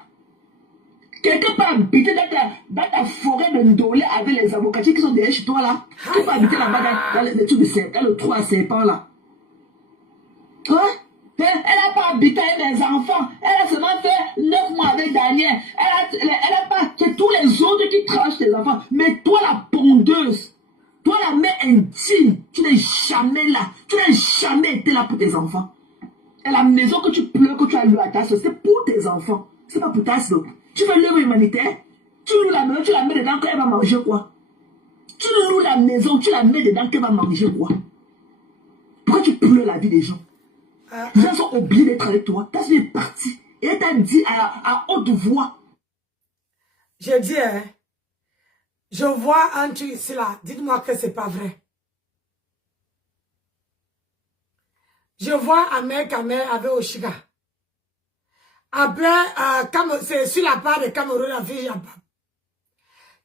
Quelqu'un peut habiter dans ta forêt de Ndolé avec les avocatiers qui sont derrière chez toi là. Tu peux habiter là-bas dans les trucs de serpent, dans le trou à serpent là. Hein? Elle n'a pas habité avec des enfants. Elle a seulement fait 9 mois avec Daniel. Elle a pas. C'est tous les autres qui tranchent tes enfants. Mais toi, la pondeuse, toi, la mère intime, tu n'es jamais là. Tu n'as jamais été là pour tes enfants. Et la maison que tu pleures, que tu as loué à ta soeur, c'est pour tes enfants. C'est pas pour ta soeur. Tu fais l'œuvre humanitaire. Tu loues la maison, tu la mets dedans, qu'elle va manger quoi? Tu loues la maison, tu la mets dedans, qu'elle va manger quoi? Pourquoi tu pleures la vie des gens? Les gens sont obligés d'être avec toi. Ta soeur est partie. Et elle t'a dit à haute voix. Je dis, hein, je vois un truc ici là. Dites-moi que c'est pas vrai. Je vois un mec avec Oshiga. Après, c'est sur la part de Cameroun à Fijapam.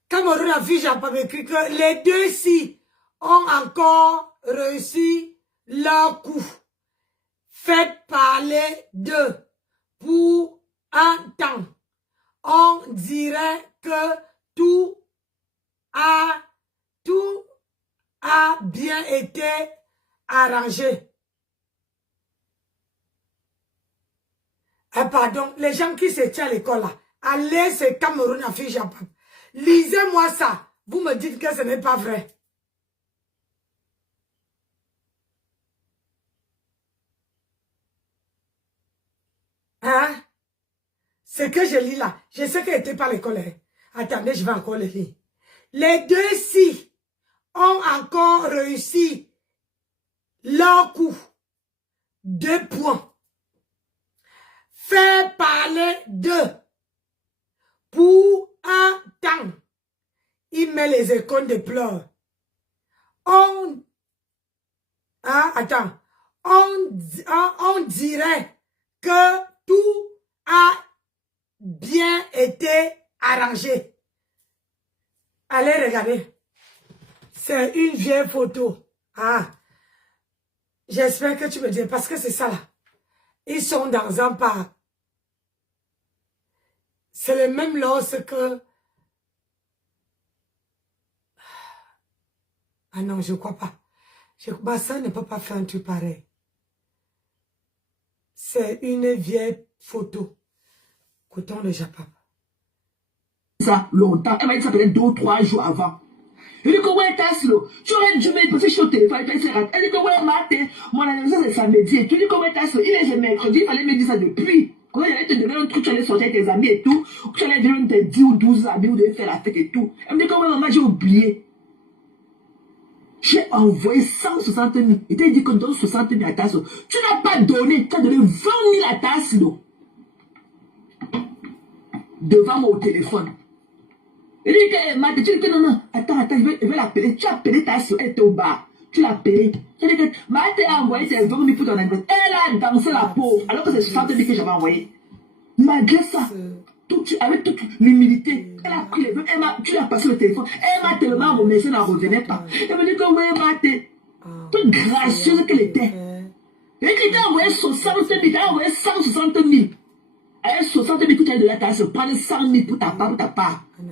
Cameroun à Fijapam écrit que les deux-ci ont encore réussi leur coup. Faites parler d'eux pour un temps. On dirait que tout a bien été arrangé. Pardon, les gens qui se tiennent à l'école là, allez, c'est Cameroun à Fijapam. Lisez-moi ça. Vous me dites que ce n'est pas vrai. Hein? Ce que je lis là, je sais qu'elle n'était pas à l'école. Hein. Attendez, je vais encore le lire. Les deux-ci ont encore réussi leur coup. 2 points. Faire parler d'eux. Pour un temps. Il met les icônes de pleurs. Attends. On dirait que tout a bien été arrangé. Allez regarder. C'est une vieille photo. J'espère que tu me dis, parce que c'est ça là. Ils sont dans un parc. C'est le même lorsque... Ah non, je crois pas. Ma soeur ne peut pas faire un truc pareil. C'est une vieille photo. Coton le Japon. Ça, longtemps. Elle m'a dit ça peut-être 2 ou 3 jours avant. Elle dit que ouais, Tassilo, tu aurais dû me parce que je suis au téléphone, elle dit que ouais, matin, mon anniversaire c'est samedi. Tu dis que ouais, Tassilo, il est mercredi, il fallait me dire ça depuis. Quand j'allais te donner un truc, tu allais sortir avec tes amis et tout. Tu allais donner tes 10 ou 12 amis, vous devez faire la fête et tout. Elle me dit que ouais, maman, j'ai oublié. J'ai envoyé 160 000. Il t'a dit que donne 60 000 à Tassilo. Tu n'as pas donné, tu as donné 20 000 à Tassilo. Devant moi au téléphone. Il dit que, tu dis que non, attends, je vais l'appeler. Tu as appelé Tassilo, elle était au bar. Tu l'as appelé. Tu dis que, Marthe a envoyé ses 20 000 pour ton anniversaire. Elle a dansé la pauvre, alors que c'est 60 000 que j'avais envoyé. Malgré ça, avec toute l'humilité, elle a pris les 20 000, tu lui as passé le téléphone. Elle m'a tellement remercié, elle n'en revenait pas. Elle me dit que, oui, Marthe, toute gracieuse qu'elle était. Et qu'il t'a envoyé 60 000, il t'a envoyé 160 000. Avec 60 000 que tu as de la tasse, prendre 100 000 pour ta part,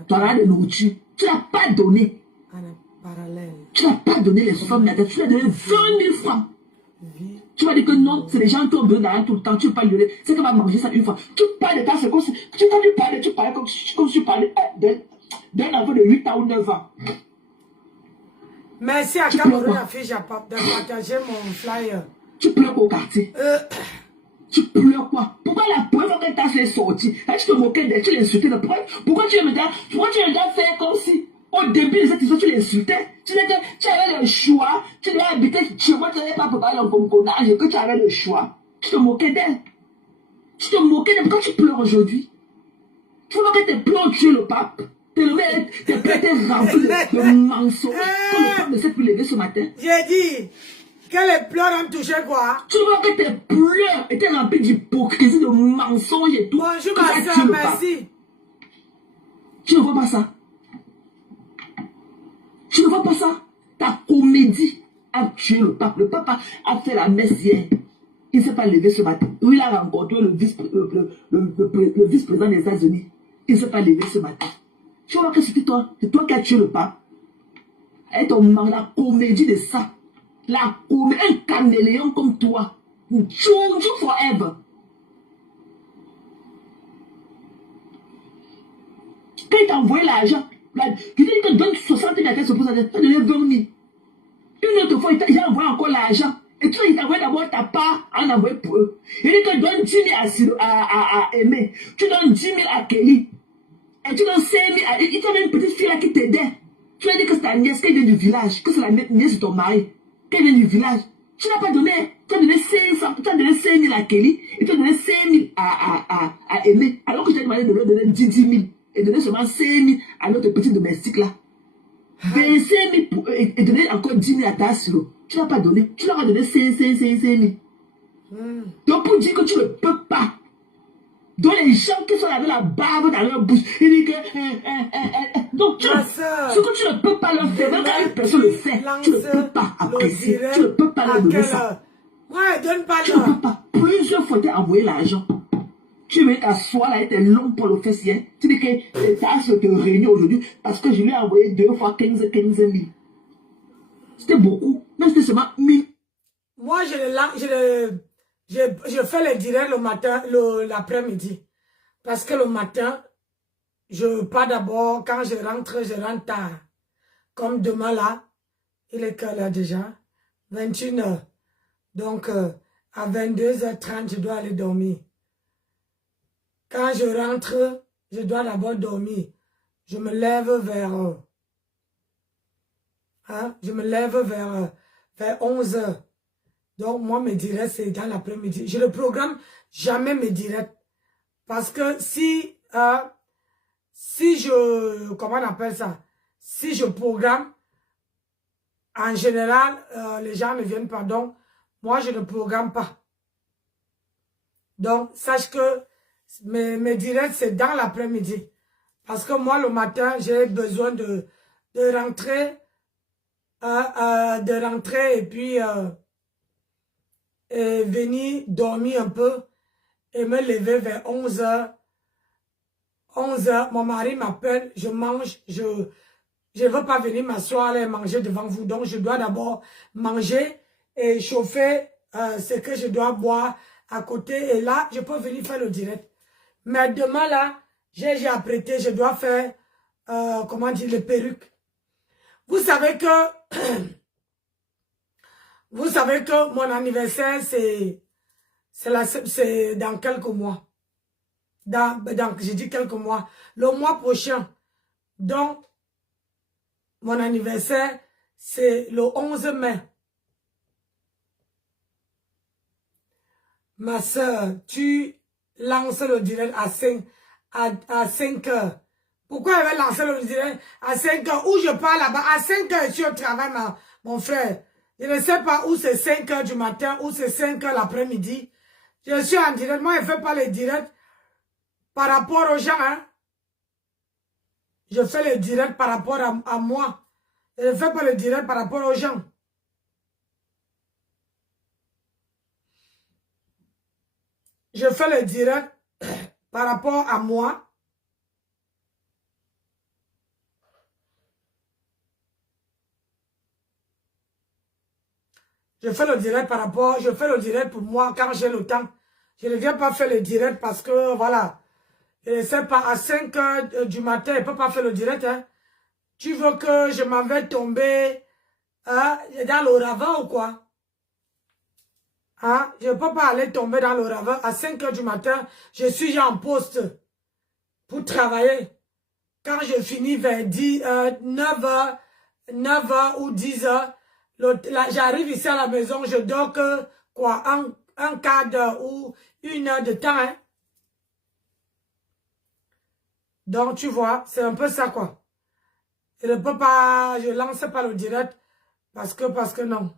Tu auras de nourriture. Tu n'as pas donné. Tu n'as pas donné les 60 000 tu as donné 20 000 francs. Tu vas dire que non, c'est les gens qui ont besoin d'argent tout le temps. Tu ne peux pas lui donner. C'est qu'elle va manger ça une fois. Tu parles de ta c'est comme si. Tu parlais comme si tu parlais d'un enfant de 8 ans ou 9 ans. Merci à Cameroun Affiche de partager mon flyer. Tu pleures au quartier. Tu pleures quoi? Pourquoi la première fois que ta soeur est sortie, tu te moquais d'elle, tu l'insultais? Pourquoi tu regardes faire comme si, au début de cette histoire, tu l'insultais? Tu disais que tu avais le choix, tu devais habiter chez moi, tu n'avais pas préparé l'enconconage et que tu avais le choix. Tu te moquais d'elle. Tu te moquais d'elle. Pourquoi tu pleures aujourd'hui? Tu vois que tes pleurs tuent le pape. Tes pleurs étaient remplis de mensonges. Quand le pape ne s'est plus levé ce matin. J'ai dit que les pleurs ont touché quoi? Tu vois que tes pleurs étaient remplis d'hypocrisie, de mensonges et tout. Bonjour ma soeur, merci. Tu ne vois pas ça? Tu ne vois pas ça? Ta comédie a tué le pape. Le pape a fait la messe hier. Il ne s'est pas levé ce matin. Oui, il a rencontré le vice-président des États-Unis. Il ne s'est pas levé ce matin. Tu vois que c'était toi. C'est toi qui as tué le pape. Et la comédie de ça. Un caméléon comme toi. Jojo forever. Quand il t'a envoyé l'argent, il dit que donne 60 000 à tête, tu as donné 20 000. Une autre fois, il a envoyé encore l'argent. Et toi, il t'a envoyé d'abord ta part en envoyé pour eux. Il dit que donne 10 000 à Aimé. Tu donnes 10 000 à Kelly. Et tu donnes 5 000 à... Il t'a donné une petite fille là qui t'aidait. Tu lui as dit que c'est ta nièce, qu'elle vient du village, que c'est la nièce de ton mari, qu'elle vient du village. Tu n'as pas donné. Tu as donné 500, tu as donné 5 000 à Kelly. Et tu as donné 5 000 à Aimé. Alors que je t'ai demandé de leur donner 10 000. Et donner seulement 5 000 à notre petit domestique là. 25 000 et donner encore 10 000 à ta silo. Tu n'as pas donné. Tu leur as donné 5 000. Donc pour dire que tu ne peux pas. Donc les gens qui sont avec la barbe dans leur bouche, ils disent que... Donc ce que tu ne peux pas leur faire, même quand une personne le fait, tu ne peux pas apprécier. Tu ne peux pas leur donner ça. Ouais, donne pas tu ne peux pas. Plusieurs fois, tu as envoyé l'argent. Tu veux t'asseoir là, était long pour le faire hier. Tu dis que tu as te réunir aujourd'hui parce que je lui ai envoyé 2 fois 15 000. C'était beaucoup. Mais c'était seulement 1000. Moi, je fais les directs le matin, l'après-midi. Parce que le matin, je pars d'abord, quand je rentre tard. Comme demain là, il est quelle heure déjà? 21 h. Donc, à 22h30, je dois aller dormir. Quand je rentre, je dois d'abord dormir. Je me lève vers... je me lève vers 11 h. Donc, moi, mes directs, c'est dans l'après-midi. Je ne programme jamais mes directs. Parce que si je... Comment on appelle ça? Si je programme, en général, les gens ne viennent pas. Donc, moi, je ne programme pas. Donc, sache que mes directs, c'est dans l'après-midi. Parce que moi, le matin, j'ai besoin de rentrer. Et puis et venir dormir un peu et me lever vers 11 h. 11 h, mon mari m'appelle, je mange, je ne veux pas venir m'asseoir et manger devant vous. Donc, je dois d'abord manger et chauffer ce que je dois boire à côté. Et là, je peux venir faire le direct. Mais demain, là, j'ai apprêté, je dois faire, comment dire, les perruques. Vous savez que mon anniversaire, c'est dans quelques mois. Je dis quelques mois. Le mois prochain. Donc, mon anniversaire, c'est le 11 mai. Ma soeur, tu lances le direct à 5 heures. Pourquoi elle va lancer le direct à 5 heures? Où je pars là-bas? À 5 heures, je suis au travail, mon frère. Je ne sais pas où c'est 5 heures du matin, où c'est 5 heures l'après-midi. Je suis en direct. Moi, je ne fais pas les directs par rapport aux gens. Hein? Je fais les directs par rapport à moi. Je ne fais pas les directs par rapport aux gens. Je fais les directs par rapport à moi. Je fais le direct par rapport, je fais le direct pour moi quand j'ai le temps. Je ne viens pas faire le direct parce que, voilà, je ne sais pas, à 5 heures du matin, je ne peux pas faire le direct. Hein. Tu veux que je m'en vais tomber dans le ravin ou quoi? Hein? Je ne peux pas aller tomber dans le ravin. À 5 heures du matin, je suis en poste pour travailler. Quand je finis vers 9 h ou 10 h, j'arrive ici à la maison, je dors que quoi, un quart d'heure ou 1 heure de temps. Hein? Donc, tu vois, c'est un peu ça, quoi. Je ne peux pas, je lance pas le direct parce que non.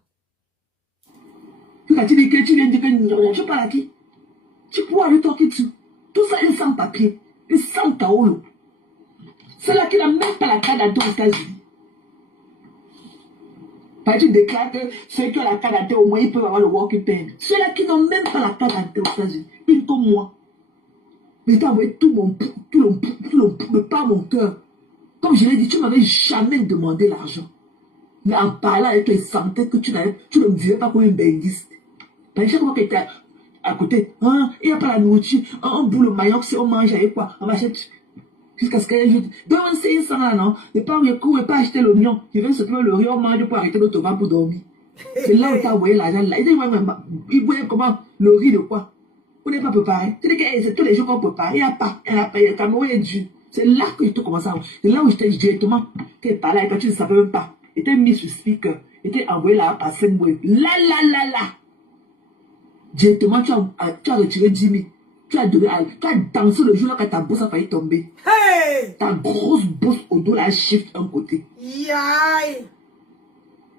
Tu viens de dire que je parle à qui? Tu pourras le toquer dessus. Tout ça est sans papier, et sans taolo. Ceux-là qui n'ont même pas la carte d'identité aux États-Unis. Tu déclares que ceux qui ont la carte d'identité, au moins, ils peuvent avoir le working permit. Ceux-là qui n'ont même pas la carte d'identité aux États-Unis, une comme moi. Mais tu as envoyé tout le pas mon cœur. Comme je l'ai dit, tu ne m'avais jamais demandé l'argent. Mais en parlant avec toi, il sentait que tu ne me dirais pas comme une bêtise. Parce que chaque fois que tu étais à côté, il n'y a pas la nourriture, un bout le maillot, si on mange avec quoi, on achète. Jusqu'à ce qu'elle ajoute, donne 500 là, non? Ne pas acheter l'oignon. Je vais se trouver le riz, on mange pour arrêter le tomate pour dormir. C'est là où tu as envoyé l'argent. Là, il voyait comment le riz de quoi? Vous n'avez pas préparé. C'est tous les jours qu'on prépare. Il n'y a pas. Elle a payé. Le Cameroun est dur. C'est là que je te commence à voir. C'est là où je t'ai dit directement qu'elle parlait avec toi, tu ne savais même pas. Elle était mis sur speaker. Elle était envoyé là par 5 mois. Là. Directement, tu as retiré 10 000. Tu as dansé le jour là quand ta bourse a failli tomber. Hey! Ta grosse bourse au dos là shift un côté. Yaï!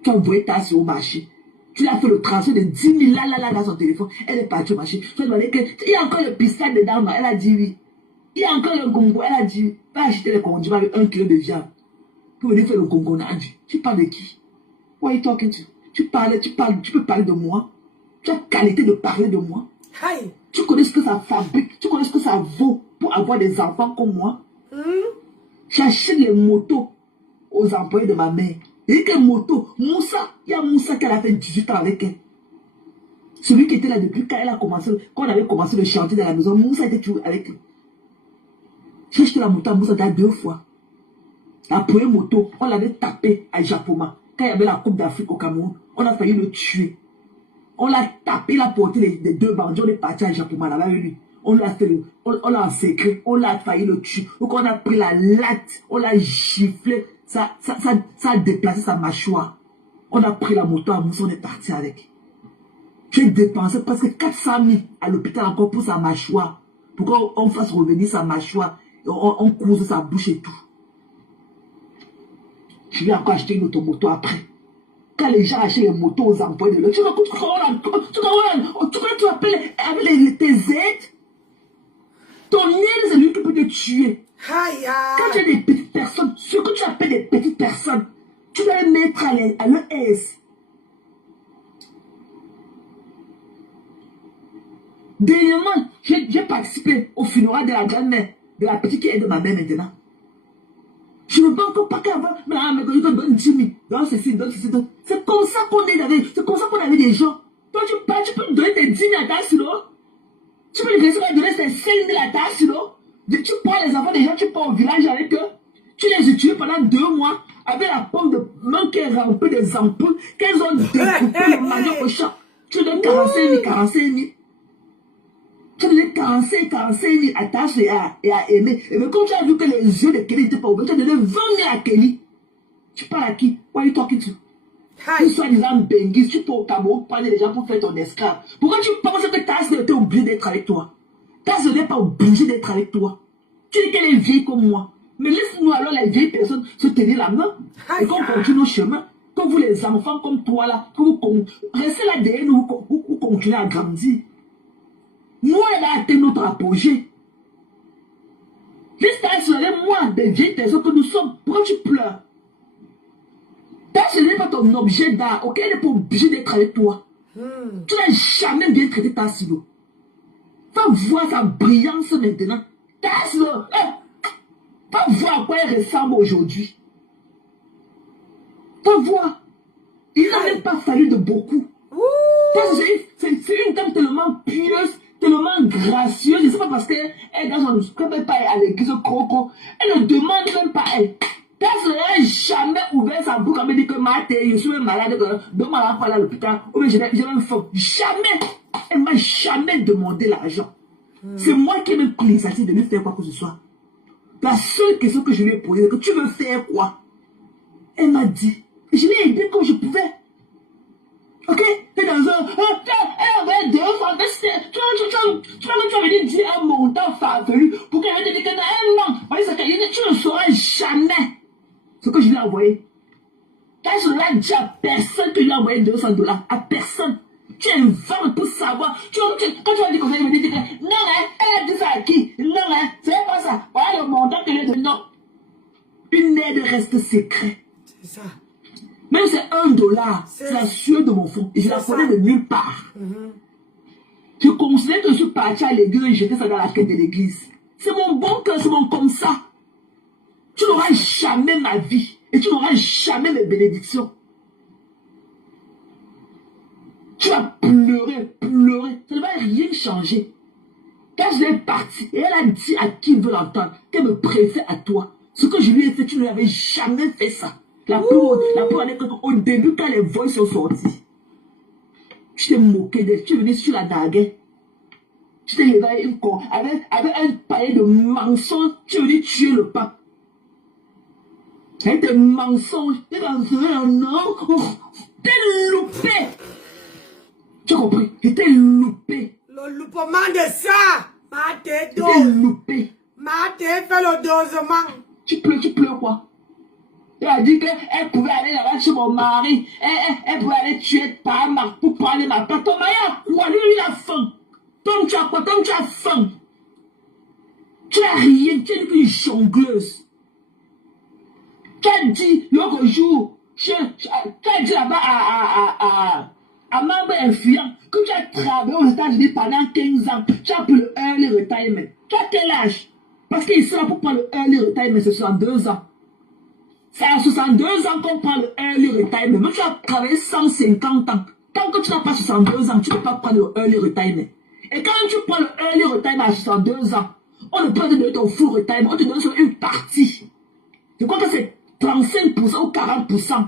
Tu as envoyé ta sur au marché. Tu l'as fait le transfert de 10 000 là dans son téléphone. Elle est partie au marché. Tu as demandé qu'il y a encore le pistache dedans. Elle a dit oui. Il y a encore le gongo. Elle a dit va acheter les condiments avec 1 kilo de viande. Pour venir faire le gongonnage. Tu parles de qui? What are you talking to? Tu peux parler de moi. Tu as qualité de parler de moi. Hey. Tu connais ce que ça fabrique. Tu connais ce que ça vaut pour avoir des enfants comme moi. J'achète les motos aux employés de ma mère. Et que moto, Moussa, il y a Moussa qui a fait 18 ans avec elle. Celui qui était là depuis quand on avait commencé le chantier de la maison, Moussa était toujours avec elle. J'ai acheté la moto à Moussa 2 fois. La première moto, on l'avait tapé à Japoma. Quand il y avait la Coupe d'Afrique au Cameroun, on a failli le tuer. On l'a tapé, il a porté les 2 bandits, on est parti à Japoma là-bas avec lui. On l'a fait, on l'a encerclé, on l'a failli le tuer. Donc on a pris la latte, on l'a giflé, ça a déplacé sa mâchoire. On a pris la moto à mousse, on est parti avec. J'ai dépensé presque 400 000 à l'hôpital encore pour sa mâchoire. Pour qu'on fasse revenir sa mâchoire. On couse sa bouche et tout. Je lui ai encore acheté une automoto après. Quand les gens achètent les motos aux employés de l'autre, tu appelles avec tes aides. Ton aide, c'est lui qui peut te tuer. Quand tu as des petites personnes, ce que tu appelles des petites personnes, tu dois les mettre à leur aise. Dernièrement, j'ai participé au funérail de la grand-mère, de la petite qui est de ma mère maintenant. Je ne veux encore pas qu'avant, mais il te donne 10 000, donne ceci, donne ceci, donne. C'est comme ça qu'on est avec, c'est comme ça qu'on avait des gens. Toi, tu peux donner tes 10 000 à ta silo. Tu peux lui donner tes 5 000 à ta silo. Tu prends les enfants des gens, tu pars au village avec eux. Tu les utilises pendant 2 mois avec la pomme de main qui est remplie des ampoules, qu'elles ont découpé le manioc au champ. Tu donnes 45 000. Tu donnes 45 000 à Tache et à Aimé. Et quand tu as vu que les yeux de Kelly n'étaient pas ouverts, tu as donné 20 000 à Kelly. Tu parles à qui? Why are you talking to? Tu sois disant Benguis, tu peux au Cameroun prendre les gens pour faire ton esclave. Pourquoi tu penses que Tache était obligé d'être avec toi? Tache n'est pas obligé d'être avec toi. Tu dis qu'elle est vieille comme moi. Mais laisse-nous alors les vieilles personnes se tenir la main. Et qu'on continue nos chemins. Que vous les enfants comme toi là, que vous restez là derrière nous, vous continuez à grandir. Nous, elle a atteint notre apogée. Laisse-toi moi, des vieilles personnes que nous sommes. Pourquoi tu pleures? Ce n'est pas ton objet d'art, ok? Elle n'est pas obligée d'être avec toi. Tu n'as jamais bien traité ta silo. Va voir sa brillance maintenant. Ta silo, va voir à quoi elle ressemble aujourd'hui. Va voir. Il n'a même pas fallu de beaucoup. C'est une dame tellement pieuse, tellement gracieuse. Je ne sais pas parce qu'elle est dans son... Comme elle parle à l'église Croco, elle ne demande même pas elle. Elle n'a jamais ouvert sa bouche. Elle me dit que je suis malade, donc je vais aller à l'hôpital. Ou je vais me faire. Jamais. Elle ne m'a jamais demandé l'argent. C'est moi qui ai même pris l'initiative de lui faire quoi que ce soit. La seule question que je lui ai posée, c'est que tu veux faire quoi? Elle m'a dit. Je l'ai aidé comme je pouvais. Ok? T'es dans un... Elle avait 2 francs. Tu vas venir dire un montant farfelu pour qu'elle te dise que non. Tu ne sauras jamais ce que je lui ai envoyé. Quand je l'ai dit à personne que je lui ai envoyé $200. À personne. Tu inventes pour savoir. Quand tu vas dire comme ça, il me dit que non, elle a dit ça à qui? Non, c'est pas ça. Voilà le montant qu'elle a donné. Non. Une aide reste secrète. C'est ça. Même c'est $1, c'est la sueur de mon fond. Et je la connais de nulle part. Je considère que je suis parti à l'église et jeté ça dans la quête de l'église. C'est mon bon cœur, c'est mon comme ça. Tu n'auras jamais ma vie. Et tu n'auras jamais mes bénédictions. Tu vas pleurer. Ça ne va rien changer. Quand je l'ai parti, et elle a dit à qui veut l'entendre, qu'elle me préfère à toi. Ce que je lui ai fait, tu ne l'avais jamais fait ça. La plus année qu'au début, quand les voix sont sorties, tu t'es moqué d'elle, tu es venu sur la dague. Tu t'es levé avec un paillet de mensonges, tu es venu tuer le pape. Avec des mensonges, t'es dans un non, t'es loupé. Tu as compris? J'étais loupé. Le loupement de ça, ma tête d'eau. J'étais loupé. Ma tête fait le dosement. Tu pleures quoi? Elle a dit qu'elle pouvait aller là-bas chez mon mari. Elle pouvait aller tuer ta mère pour prendre ma part. Ton mari a quoi? Lui, il a faim. Tom, tu as quoi? Tom, tu as faim. Tu n'as rien. Tu es une jongleuse. Tu as dit l'autre jour, tu as dit là-bas à membre influent que tu as travaillé aux États-Unis pendant 15 ans. Tu as pris le early retirement. Tu as quel âge? Parce qu'il sera pour prendre le early retirement, c'est 62 ans. C'est à 62 ans qu'on prend le early retirement. Mais tu as travaillé 150 ans. Tant que tu n'as pas 62 ans, tu ne peux pas prendre le early retirement. Et quand tu prends le early retirement à 62 ans, on ne peut pas te donner ton full retirement, on te donne sur une partie. Je crois que c'est 35% ou 40%.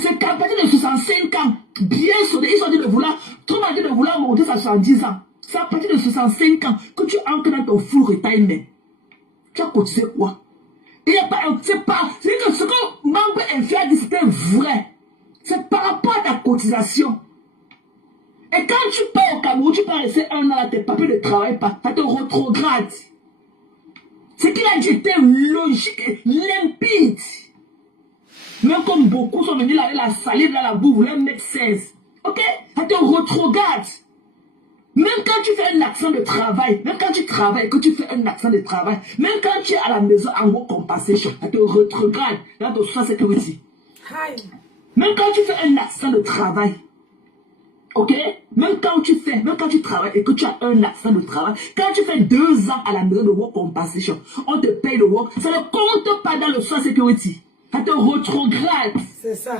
C'est qu'à partir de 65 ans, bien sûr, ils ont dit de vouloir, tout le monde dit de vouloir monter à 70 ans. C'est à partir de 65 ans que tu entres dans ton full retirement. Tu as cotisé quoi? Il n'y a pas, c'est que ce que membre inférieur dit, c'était vrai. C'est par rapport à ta cotisation. Et quand tu pars au Cameroun, tu peux rester 1 an à tes papiers de travail, ça te rétrograde. Ce qu'il a dit était logique et limpide. Même comme beaucoup sont venus là avec la salive, là, la boue, voulaient mettre 16. Ok? Ça te rétrograde. Même quand tu fais un accent de travail, même quand tu travailles, que tu fais un accent de travail, même quand tu es à la maison en work compensation, ça te rétrograde dans ton social security. Même quand tu fais un accent de travail, ok? Même quand tu travailles et que tu as un accent de travail, quand tu fais 2 ans à la maison de work compensation, on te paye le work, ça ne compte pas dans le social security. Ça te rétrograde. C'est ça.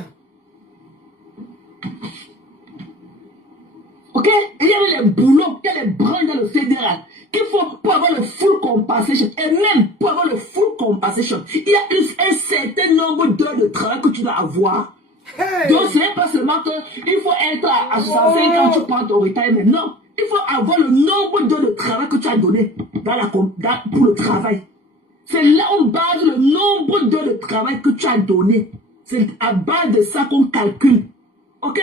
Ok? Et il y a les boulots, il y a les branches dans le fédéral qu'il faut pour avoir le full compensation. Et même pour avoir le full compensation, il y a un certain nombre d'heures de travail que tu dois avoir. Hey. Donc ce n'est pas seulement qu'il faut être à 65 ans, tu prends ton retirement. Non, il faut avoir le nombre d'heures de travail que tu as donné pour le travail. C'est là où on base le nombre d'heures de travail que tu as donné. C'est à base de ça qu'on calcule. Ok?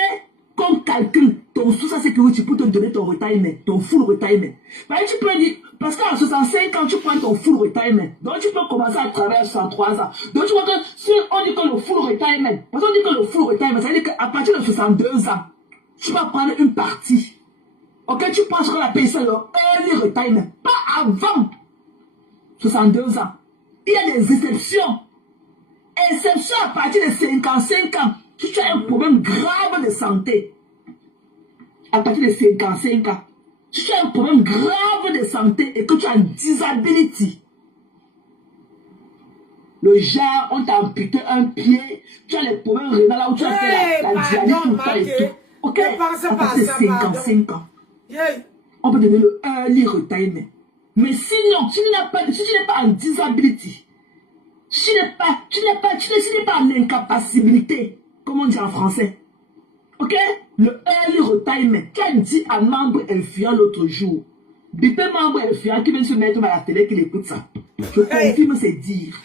Qu'on calcule ton social security pour te donner ton retirement, ton full retirement. Tu peux dire, parce qu'à 65 ans, tu prends ton full retirement. Donc tu peux commencer à travailler à 63 ans. Donc tu vois que si on dit que le full retirement, parce qu'on dit que le full retirement, ça veut dire qu'à partir de 62 ans, tu vas prendre une partie. Ok? Tu prends ce qu'on appelle ça le early retirement. Pas avant 62 ans. Il y a des exceptions. Exception à partir de 55 ans. Si tu as un problème grave de santé, à partir de 55 ans, si tu as un problème grave de santé et que tu as une disability, le genre, on t'a amputé un pied, tu as les problèmes rénaux là où tu as fait la dialyse tout ça et tout. Ok? À partir de 55 ans, on peut donner le early retirement. Mais sinon, si tu n'es pas en disability, si tu n'es pas en incapacité, comme on dit en français, ok? Le early retirement, tu as dit à membre influent l'autre jour, bipé membre influent qui vient se mettre à la télé, qui écoute ça. Je confirme ses dires.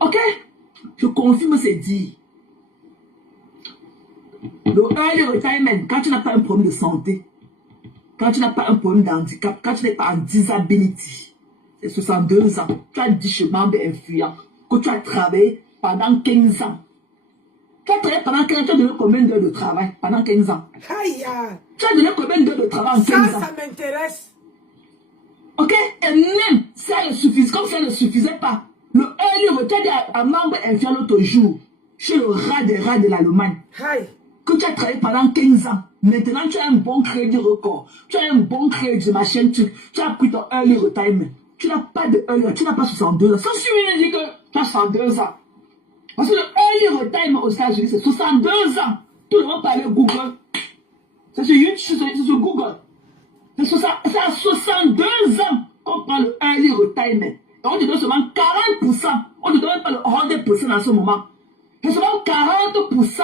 Ok? Je confirme ses dires. Le early retirement, quand tu n'as pas un problème de santé, quand tu n'as pas un problème d'handicap, quand tu n'es pas en disability, c'est 62 ans, tu as dit chez membre influent que tu as travaillé pendant 15 ans. Tu as travaillé pendant 15 ans, tu as donné combien d'heures de travail pendant 15 ans? Tu as donné combien d'heures de travail en 15 ans? Ça m'intéresse. Ok? Et même, ça ne suffisait, comme ça ne suffisait pas, le early retirement à membre influent l'autre jour, chez le rat de l'Allemagne, que tu as travaillé pendant 15 ans. Maintenant, tu as un bon crédit record. Tu as un bon crédit, machin, tu as pris ton early retirement. Tu n'as pas de early, tu n'as pas 62 ans. Ça suffit de dire que tu as 62 ans. Parce que le early retirement aux États-Unis, c'est 62 ans. Tout le monde parle Google. C'est sur YouTube, c'est sur Google. C'est à 62 ans qu'on prend le early retirement. Et on te donne seulement 40%. On ne te donne pas le 100% en ce moment. C'est seulement 40%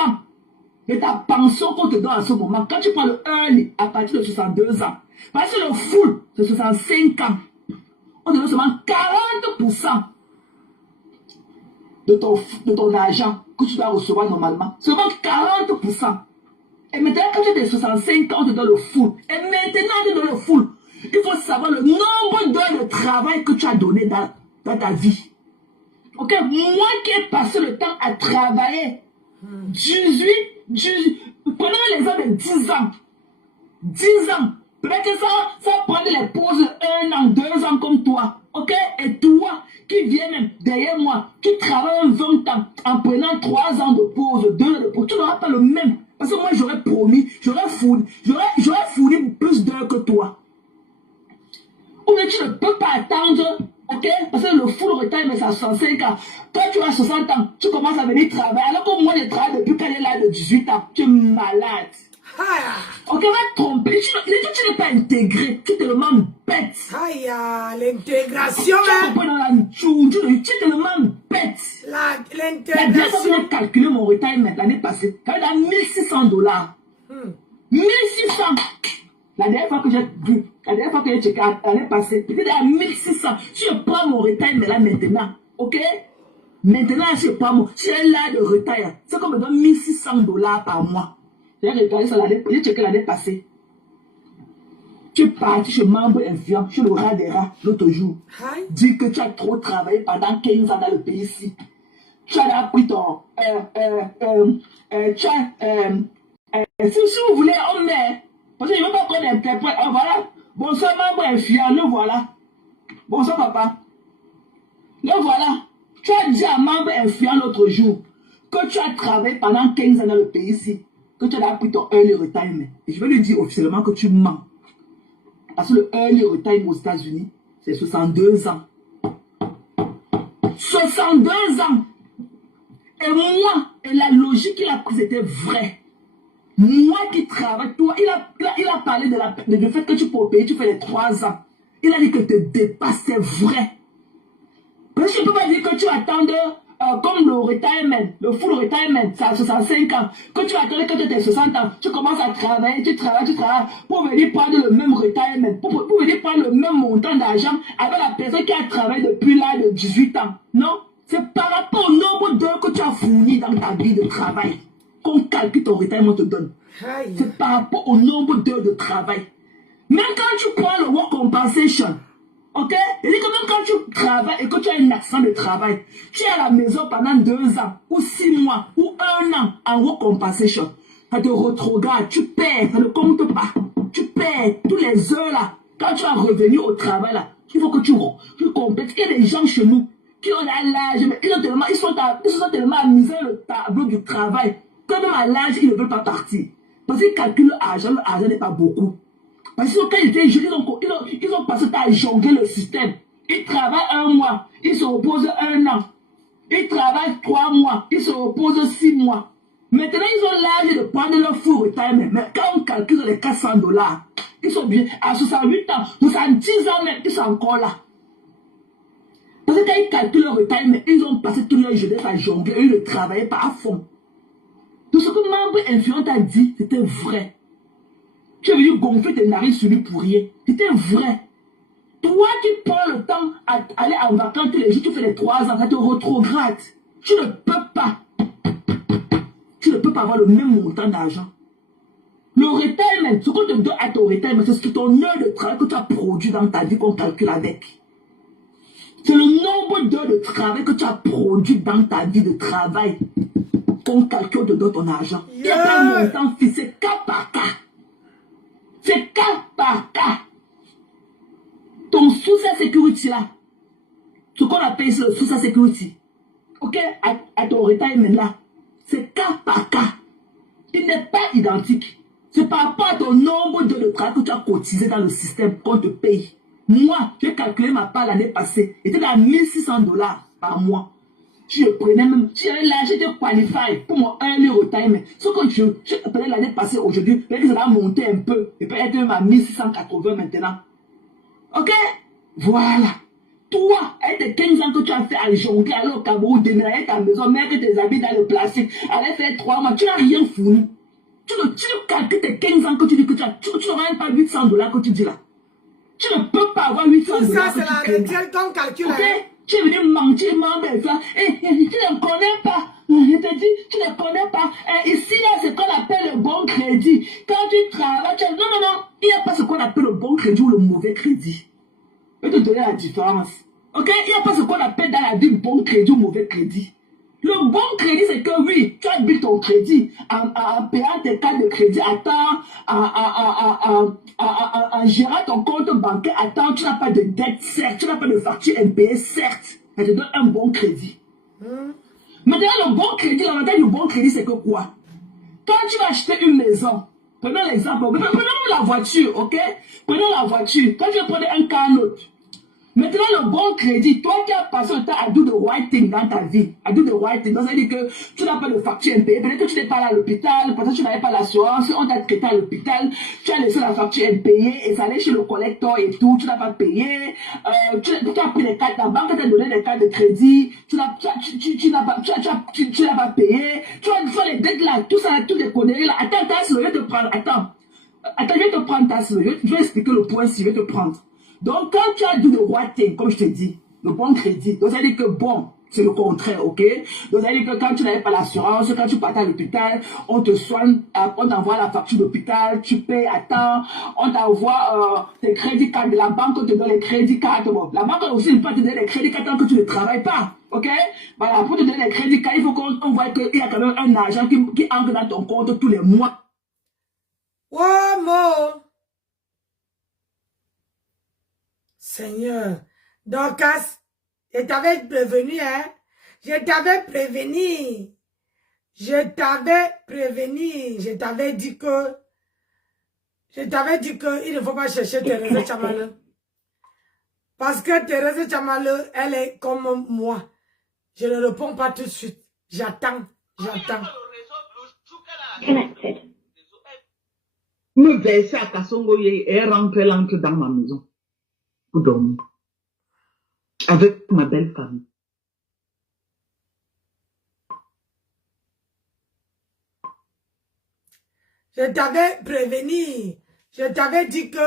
de ta pension qu'on te donne en ce moment. Quand tu prends le early à partir de 62 ans. Parce que le full, c'est 65 ans. On te donne seulement 40% de ton argent que tu dois recevoir normalement. Seulement 40%. Et maintenant, quand tu es 65 ans, on te donne le full. Et maintenant, on te donne le full. Il faut savoir le nombre d'heures de travail que tu as donné dans ta vie. Ok? Moi qui ai passé le temps à travailler, 18, prenons l'exemple de 10 ans. 10 ans. Peut-être que ça prend les pauses 1 an, 2 ans comme toi. Ok? Et toi, qui viens même derrière moi, tu travailles 20 ans en prenant 3 ans de pause, 2 ans de pause. Tu n'auras pas le même. Parce que moi, j'aurais promis, j'aurais fourni plus d'heures que toi. Ou bien tu ne peux pas attendre, ok? Parce que le full retirement, c'est à 65 ans. Toi, tu as 60 ans, tu commences à venir travailler. Alors que moi, je travaille depuis qu'elle est là de 18 ans. Tu es malade. Ok, va te tromper. Tu n'es pas intégré. Tu es tellement bête. L'intégration. Tu es tellement bête. L'intégration. La dernière fois que j'ai calculé mon retirement l'année passée, j'avais $1 600. 1600. La dernière fois que j'ai vu, la dernière fois que j'ai checké, l'année passée, peut-être à 1600. Si je prends mon retard là maintenant, ok? Maintenant, si je prends si j'ai là de retard, c'est qu'on me donne $1600 par mois. J'ai regardé ça j'ai checké l'année passée. Tu es parti chez membre influent, chez le rat des rats, l'autre jour. Dis que tu as trop travaillé pendant 15 ans dans le pays ici. Tu as appris ton... si vous voulez, on met... Parce que je ne veux pas qu'on interprète. Voilà. Bonsoir, membre influent, le voilà. Bonsoir, papa. Le voilà. Tu as dit à membre influent l'autre jour que tu as travaillé pendant 15 ans dans le pays ici. Que tu as appris ton early retirement. Et je vais lui dire officiellement que tu mens. Parce que le early retirement aux États-Unis, c'est 62 ans. 62 ans. Et moi, et la logique qu'il a prise était vraie. Moi qui travaille, toi, il a parlé du fait que tu peux payer, tu fais les 3 ans. Il a dit que te dépasse, c'est vrai. Parce que je ne peux pas dire que tu attends comme le retirement, le full retirement, c'est à 65 ans. Que tu attends que tu aies 60 ans, tu commences à travailler, tu travailles, pour venir prendre le même retirement, pour venir prendre le même montant d'argent avec la personne qui a travaillé depuis l'âge de 18 ans. Non, c'est par rapport au nombre d'heures que tu as fourni dans ta vie de travail qu'on calcule ton retirement te donne. C'est par rapport au nombre d'heures de travail. Même quand tu prends le work compensation, ok? Il dit que même quand tu travailles et que tu as un accident de travail, tu es à la maison pendant 2 ans, ou 6 mois, ou 1 an en work compensation. Ça te rétrograde, tu perds, ça ne compte pas. Tu perds tous les heures là. Quand tu vas revenir au travail là, il faut que tu complètes. Il y a des gens chez nous qui ont l'âge, mais ils sont tellement amusés le tableau du travail que même à l'âge, ils ne veulent pas partir. Parce qu'ils calculent l'argent n'est pas beaucoup. Parce que quand ils étaient jeunes, ils ont passé à jongler le système. Ils travaillent 1 mois, ils se reposent 1 an. Ils travaillent 3 mois, ils se reposent 6 mois. Maintenant, ils ont l'âge de prendre leur full retirement. Mais quand on calcule les $400, ils sont bien. À 68 ans, 70 ans même, ils sont encore là. Parce que quand ils calculent leur retirement, ils ont passé toute leur jeunesse à jongler. Ils ne travaillaient pas à fond. Tout ce que membre influent a dit, c'était vrai. Tu es venu gonfler tes narines sur lui pour rien. C'était vrai. Toi qui prends le temps à aller en vacances tous les jours, tu fais les 3 ans, ça te rétrograde. Tu ne peux pas. Tu ne peux pas avoir le même montant d'argent. Le retirement, ce qu'on te donne à ton retirement, c'est ce que ton heure de travail que tu as produit dans ta vie qu'on calcule avec. C'est le nombre d'heures de travail que tu as produit dans ta vie de travail qu'on calcule de ton argent. Il n'y a pas un montant fixe, c'est cas par cas. C'est cas par cas. Ton social security là, ce qu'on appelle ici le social security, ok, à ton retirement là, c'est cas par cas. Il n'est pas identique. C'est par rapport à ton nombre de travail que tu as cotisé dans le système qu'on te paye. Moi, j'ai calculé ma part l'année passée. C'était à $1600 par mois. Je prenais même, si j'avais là, j'étais qualifié pour mon early retirement. Sauf que je peut-être l'année passée, aujourd'hui, peut-être que ça va monter un peu. Et peut-être même à 1680 maintenant. Ok? Voilà. Toi, avec tes 15 ans que tu as fait à jongler, aller au Cameroun, déménager ta maison, mettre tes habits dans le plastique, aller faire 3 mois, tu n'as rien fourni. Tu calcules tes 15 ans que tu dis que tu n'auras même pas $800 que tu dis là. Tu ne peux pas avoir $800. Tout ça, c'est la retraite qu'on calcule. Ok? Tu es venu mentir, membre, tu ne connais pas. Je te dis, tu ne connais pas. Ici, là, c'est ce qu'on appelle le bon crédit. Quand tu travailles, non. Il n'y a pas ce qu'on appelle le bon crédit ou le mauvais crédit. Je vais te donner la différence. Ok? Il n'y a pas ce qu'on appelle dans la vie bon crédit ou mauvais crédit. Le bon crédit, c'est que oui, tu as bu ton crédit en payant tes cartes de crédit à temps, en gérant ton compte bancaire à temps, tu n'as pas de dette, certes, tu n'as pas de facture impayée, certes. Ça te donne un bon crédit. Maintenant, le bon crédit, l'avantage du bon crédit, c'est que quoi? Quand tu vas acheter une maison, prenons l'exemple, prenons la voiture, ok? Prenons la voiture. Quand tu vas prendre un car note, maintenant, le bon crédit, toi qui as passé le temps à do the right thing dans ta vie, à do the right thing, donc ça veut dire que tu n'as pas de facture impayée, peut-être que tu n'es pas allé à l'hôpital, peut-être que tu n'avais pas l'assurance, on t'a traité à l'hôpital, tu as laissé la facture impayée et ça allait chez le collecteur et tout, tu n'as pas payé, tu as pris les cartes, la banque t'a donné des cartes de crédit, tu n'as pas payé, tu as les dettes là, tout ça, toutes les conneries là, attends, au lieu de prendre, attends. Attends, je vais te prendre ta soeur. Je vais expliquer le point si je vais te prendre. Donc, quand tu as dit le roi T, comme je te dis, le bon crédit, donc ça veut dire que bon, c'est le contraire, ok? Donc ça veut dire que quand tu n'avais pas l'assurance, quand tu partais à l'hôpital, on te soigne, on t'envoie la facture d'hôpital, tu payes à temps, on t'envoie tes crédits cartes de la banque, te donne les crédits cartes. Bon, la banque aussi ne peut pas te donner les crédits cartes tant que tu ne travailles pas, ok? Voilà, pour te donner les crédits cartes, il faut qu'on voit qu'il y a quand même un argent qui entre dans ton compte tous les mois. Oh, mon Seigneur. Donc, je t'avais prévenu, hein? Je t'avais prévenu. Je t'avais prévenu. Je t'avais dit que il ne faut pas chercher Thérèse Tchamaleu. Parce que Thérèse Tchamaleu, elle est comme moi. Je ne réponds pas tout de suite. J'attends. Me verser à Kassongoye et rentrer l'encre dans ma maison. Pour dormir. Avec ma belle famille. Je t'avais prévenu. Je t'avais dit que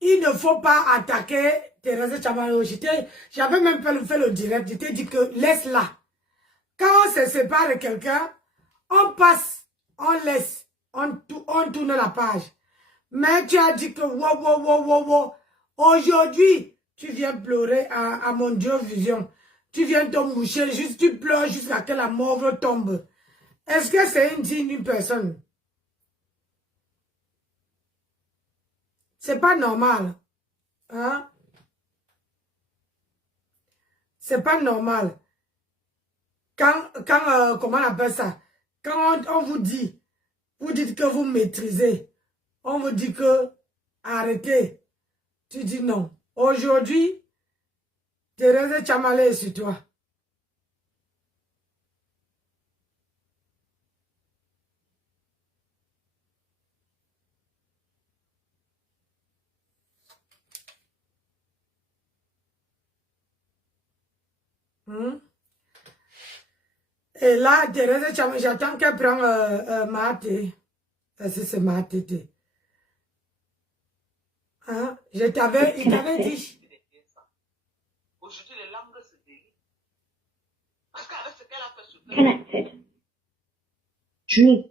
il ne faut pas attaquer Thérèse Tchamaleu. J'avais même fait le direct. Je t'ai dit que laisse-la. Quand on se sépare de quelqu'un, on passe, on laisse, on tourne la page. Mais tu as dit que wow. Aujourd'hui, tu viens pleurer à mon Dieu vision. Tu viens te moucher, juste tu pleures jusqu'à ce que la mort tombe. Est-ce que c'est une digne personne? C'est pas normal. Hein? C'est pas normal. Comment on appelle ça? Quand on vous dit, vous dites que vous maîtrisez. On vous dit que arrêtez. Tu dis non. Aujourd'hui, Thérèse Tchamaleu est sur toi. Et là, Thérèse Tchamaleu, j'attends qu'elle prenne Mahaté. C'est Mahaté. Hein? Il t'avait dit. Aujourd'hui, les langues se délient. Parce qu'avec ce qu'elle a fait sur Connected. tuer.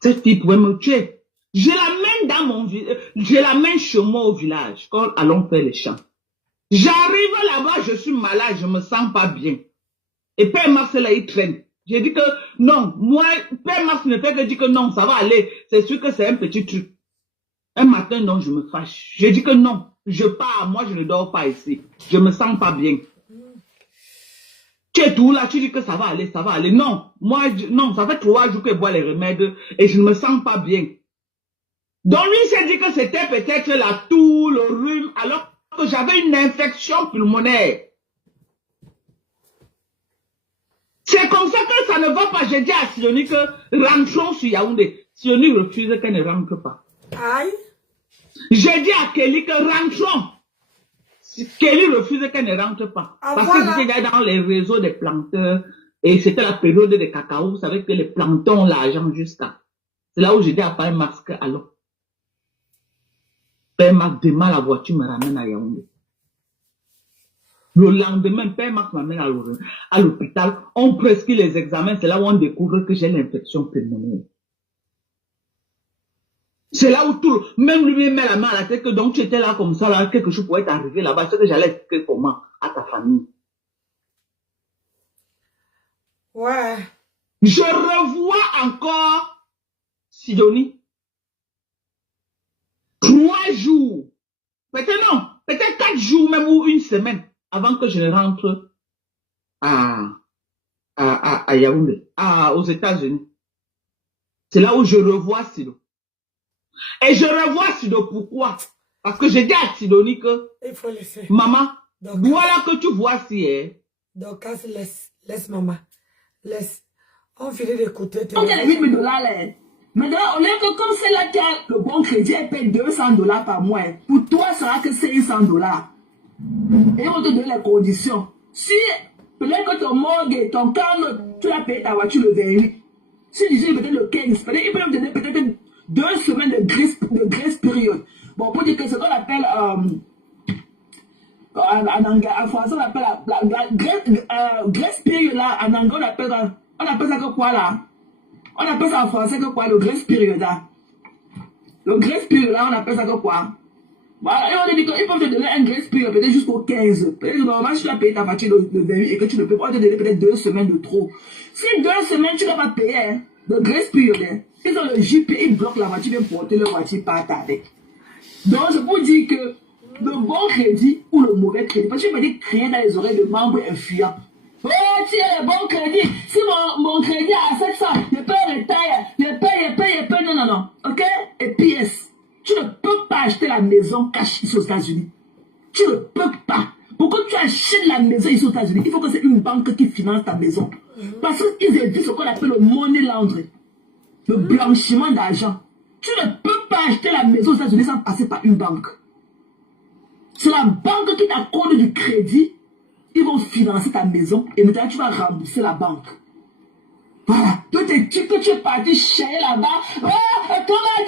Cette fille pouvait me tuer. Je l'amène dans mon village. Je l'amène chez moi au village. Quand allons faire les champs. J'arrive là-bas, je suis malade, je me sens pas bien. Et Père Mars là, il traîne. J'ai dit que non, moi, Père Mars ne fait que dire que non, ça va aller. C'est sûr que c'est un petit truc. Un matin, non, je me fâche. J'ai dit que non, je pars, moi je ne dors pas ici. Je me sens pas bien. Tu es tout là, tu dis que ça va aller, ça va aller. Non, moi, non, ça fait 3 jours que je bois les remèdes et je ne me sens pas bien. Donc lui s'est dit que c'était peut-être la toux, le rhume, alors que j'avais une infection pulmonaire. C'est comme ça que ça ne va pas. J'ai dit à Sioni que rentrons sur Yaoundé. Sioni refuse qu'elle ne rentre pas. Aïe. J'ai dit à Kelly que rentrons. Kelly refuse qu'elle ne rentre pas. Ah, parce voilà. que j'étais dans les réseaux des planteurs. Et c'était la période des cacao. Vous savez que les plantons ont l'argent jusqu'à. C'est là où j'ai dit à Père Max que allons. Père Max, demain la voiture me ramène à Yaoundé. Le lendemain, Père Max m'amène à l'hôpital. On prescrit les examens. C'est là où on découvre que j'ai l'infection pulmonaire. C'est là où tout, même lui met la main à la tête que donc tu étais là comme ça, là, quelque chose pourrait t'arriver là-bas. C'est que j'allais expliquer comment à ta famille. Ouais. Je revois encore Sidonie. 3 jours. Peut-être non. Peut-être 4 jours même ou une semaine avant que je ne rentre à Yaoundé, aux États-Unis. C'est là où je revois Sido. Et je revois Sido pourquoi? Parce que j'ai dit à Sidonie que Il faut laisser. maman, Donc, voilà que tu vois si donc, laisse maman. Laisse. On finit d'écouter. On a les $8 000 là. Maintenant, on est que comme c'est là qui a le bon crédit, elle paye $200 par mois. Pour toi, ça sera que $500. Et on te donne les conditions. Si peut-être que ton morgue, ton calme, tu l'as payé ta voiture le dernier. Si tu dis peut-être le 15, peut-être il peut me donner peut-être 2 semaines de grace période. Bon, pour dire que ce qu'on appelle en français, on appelle la grace période là, en anglais, on appelle ça que quoi là? On appelle ça en français que quoi, le grace période là? Le grace période là, on appelle ça que quoi? Voilà, et on dit qu'ils peuvent te donner un grace période peut-être jusqu'au 15. Peut-être normalement, si tu as payé ta facture de 28 et que tu ne peux pas, on te donner peut-être 2 semaines de trop. Si 2 semaines, tu ne vas pas payer hein, de grace période, hein, ils ont le JP, ils bloquent la voiture, ils viennent porter leur voiture par avec. Donc, je peux dire que le bon crédit ou le mauvais crédit, parce que je me dis crier dans les oreilles de membres influents. Oh, tu as le bon crédit. Si mon crédit est à 700, je peux retailler, je paye, non. Ok? Et PS, tu ne peux pas acheter la maison cash ici aux États-Unis. Tu ne peux pas. Pour que tu achètes la maison ici aux États-Unis, il faut que c'est une banque qui finance ta maison. Parce qu'ils évitent ce qu'on appelle le money laundering, le blanchiment d'argent. Tu ne peux pas acheter la maison aux États-Unis sans passer par une banque. C'est la banque qui t'accorde du crédit. Ils vont financer ta maison et maintenant tu vas rembourser la banque. Voilà. Toi, tu es parti chercher là-bas. Oh, toi m'a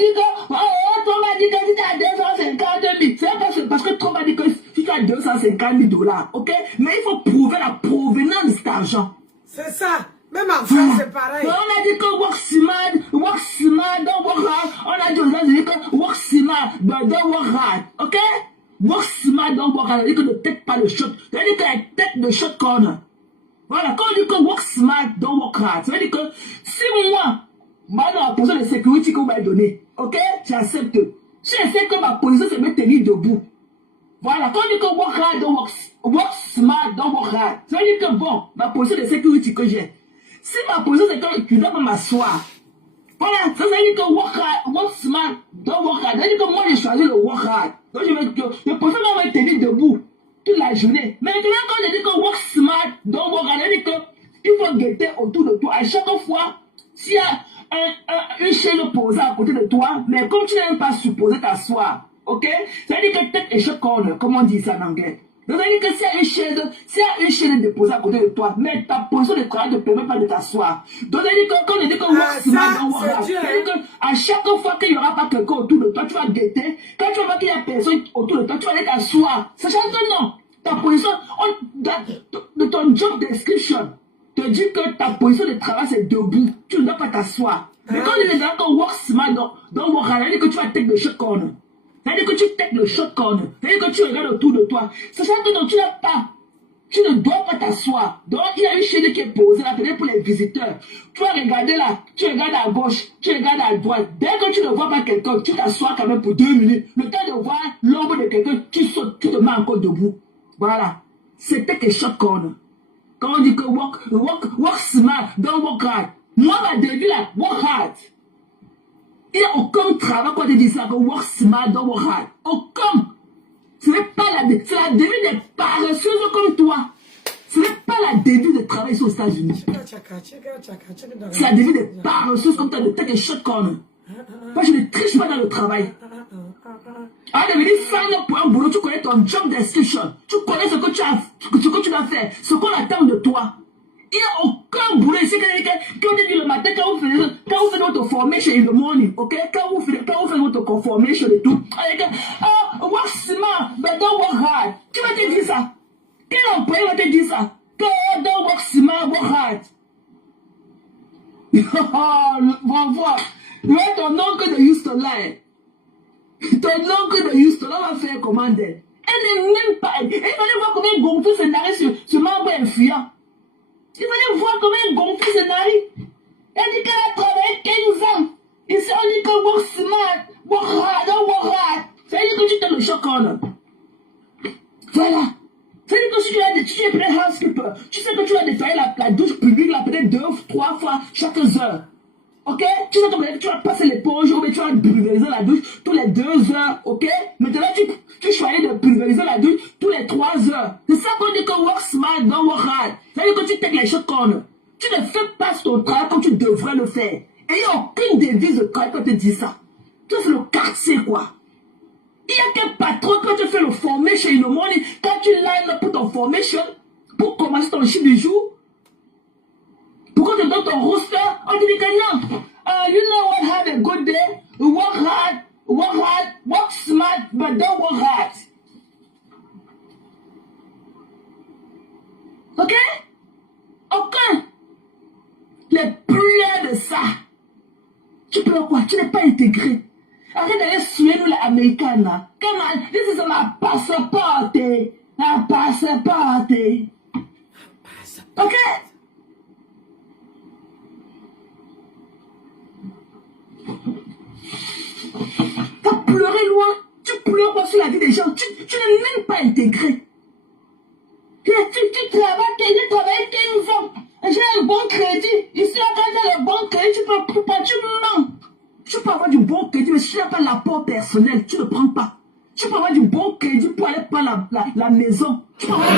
dit que si tu as 250 000, c'est parce que toi m'a dit que si tu as 250 000 $, ok? Mais il faut prouver la provenance de cet argent. C'est ça. Même en France, c'est pareil. On a dit que work smart, don't work hard. On a dit aux États-Unis que work smart, don't work hard, ok? Work smart, don't work hard. Ça veut dire que ne tête pas le shot. Ça veut dire que la tête de shot corner. Voilà, quand on dit que work smart, don't work hard, ça veut dire que si moi, dans la position de sécurité que vous m'avez donnée, ok, j'accepte. Si je sais que ma position c'est me tenir debout. Voilà, quand on dit que work hard, don't work smart, don't work hard, ça veut dire que bon, ma position de sécurité que j'ai. Si ma position c'est que tu dois pas m'asseoir. Voilà, ça veut dire que work smart, don't work hard. Ça veut dire que moi j'ai choisi le work hard. Donc je préfère me tenir debout toute la journée. Mais maintenant, quand je dis que work smart, donc work hard, je dis qu'il faut guetter autour de toi. À chaque fois, s'il y a une chaise posée à côté de toi, mais comme tu n'es pas supposé t'asseoir, ok? Ça veut dire que tête et shot corner, comme on dit ça en anglais. Donc ça veut dire que s'il y a une chaise déposée à côté de toi, mais ta position de travail ne permet pas de t'asseoir. Donc ça veut dire que quand on dit que work smart, donc work hard, ça veut dire qu'à chaque fois qu'il n'y aura pas quelqu'un autour de toi, tu vas guetter. Quand tu vas voir qu'il y a personne autour de toi, tu vas aller t'asseoir. Sachant que non, ta position, de ton job description, te dit que ta position de travail c'est debout. Tu ne dois pas t'asseoir. Mais quand on dit que work smart, donc work hard, ça veut dire que tu vas take the shot corner. Ça veut dire que tu take le shot corner. Ça veut dire que tu regardes autour de toi. Sachant que non, tu ne dois pas t'asseoir. Donc, il y a une chaîne qui est posée là, peut-être pour les visiteurs. Tu vas regarder là, tu regardes à gauche, tu regardes à droite. Dès que tu ne vois pas quelqu'un, tu t'assois quand même pour 2 minutes. Le temps de voir l'ombre de quelqu'un, tu sautes, tu te mets encore debout. Voilà. C'était que shot corner. Quand on dit que work smart, don't work hard. Moi, ma début là, work hard. Il n'y a aucun travail quand tu dis ça, que work smart, don't work hard. Aucun. Ce n'est pas c'est la début des paresseuses comme toi. Ce n'est pas la début de travail sur les États-Unis. C'est la début des paresseuses comme toi, de take a shot corner. Moi, je ne triche pas dans le travail. Avant de venir faire pour un boulot, tu connais ton job description. Tu connais ce que tu dois faire, ce qu'on attend de toi. Il n'y a aucun boulot ici. Quand on dit le matin, quand vous faites votre formation in the morning, ok? Quand vous faites votre formation et tout, work smart, but don't work hard. Qui va te dire ça? Quel employé va te dire ça? Que don't work smart, work hard. On va voir. Ouais, ton oncle de Houston là. Ton oncle de Houston là va faire comment d'elle? Elle n'est même pas. Il fallait voir comment gonfler ce narré ce membre influent. Il fallait voir comment il gonfle ce mari. Elle dit qu'elle a travaillé 15 ans. Ici, on dit que work smart, work hard, don't work hard. Ça veut dire que tu t'es le choc corner. Voilà. Ça veut dire que si tu es prêt housekeeper, tu sais que tu vas nettoyer la douche publique peut-être 2 ou 3 fois chaque heure. Ok? Tu sais que peut-être tu vas passer l'éponge ou bien tu vas pulvériser la douche tous les 2 heures. Ok? Maintenant, tu choisis de pulvériser la douche tous les 3 heures. C'est ça qu'on dit que work smart, don't work hard. Ça veut dire que tu take les shot corner. Tu ne fais pas ton travail comme tu devrais le faire. Et il n'y a aucune devise de travail qui te dit ça. Tu fais le quartier, quoi. Il y a quel patron quand tu fais le formation in the morning, quand tu line up pour ton formation, pour commencer ton chiffre du jour, pourquoi te donne ton roster, on te dit que non. You know what, have a good day, work hard, work smart, but don't work hard. Ok? Aucun. Les pleurs de ça. Tu pleures quoi? Tu n'es pas intégré. Arrête d'aller suer nous les Américains. Come on, this is my passport. My passport. Ok? Tu as pleuré loin. Tu pleures pas sur la vie des gens. Tu n'es même pas intégré. Tu travailles 15 ans. J'ai un bon crédit. Ici, quand tu as le bon crédit, tu peux pas, tu mens. Tu peux avoir du bon crédit, mais si tu n'as pas l'apport personnel, tu ne prends pas. Tu peux avoir du bon crédit pour aller prendre la maison. Tu peux avoir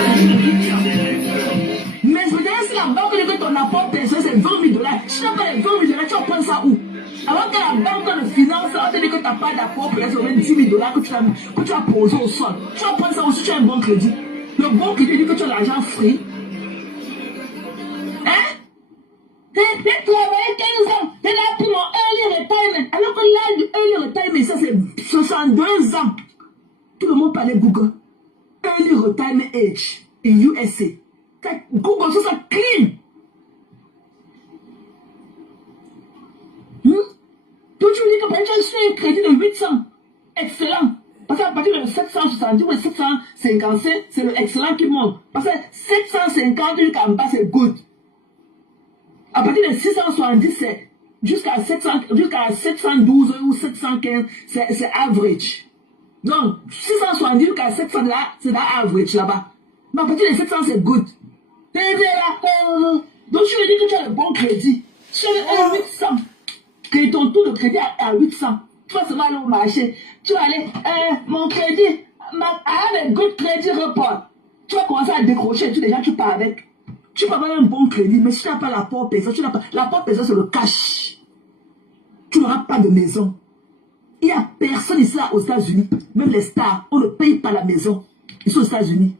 mais je veux dire, si la banque dit que ton apport personnel, c'est 20 000 $. Si tu n'as pas les 20 000 $, tu vas prendre ça où? Alors que la banque de finance, on te dit que tu n'as pas d'apport personnel, c'est même 10 000 $ que tu vas poser au sol. Tu vas prendre ça où si tu as un bon crédit. Le bon crédit dit que tu as l'argent free. Hein? J'ai travaillé 15 ans. J'ai là pour mon early retirement. Alors que l'âge du early retirement, ça c'est 62 ans. Tout le monde parlait Google. Early retirement age in USA. Google, ça clean. Donc tu me dis que par exemple, tu as un crédit de 800. Excellent. Parce qu'à partir de 770 ou 755, c'est le excellent qui monte. Parce que 750 jusqu'en bas, c'est good. À partir de 670, jusqu'à 712 ou 715, c'est average. Donc, 670 jusqu'à 700, c'est la average là-bas. Mais à partir de 700, c'est good. Donc, je lui dis que tu as le bon crédit. Tu as 800. Que ton taux de crédit à 800. Tu vas seulement aller au marché. Tu vas aller, mon crédit, I have a good credit report. Tu vas commencer à décrocher. Déjà, tu pars avec. Tu peux avoir un bon crédit, mais si tu n'as pas l'apport personnel, l'apport personnel, c'est le cash. Tu n'auras pas de maison. Il n'y a personne ici aux États-Unis. Même les stars, on ne paye pas la maison. Ils sont aux États-Unis.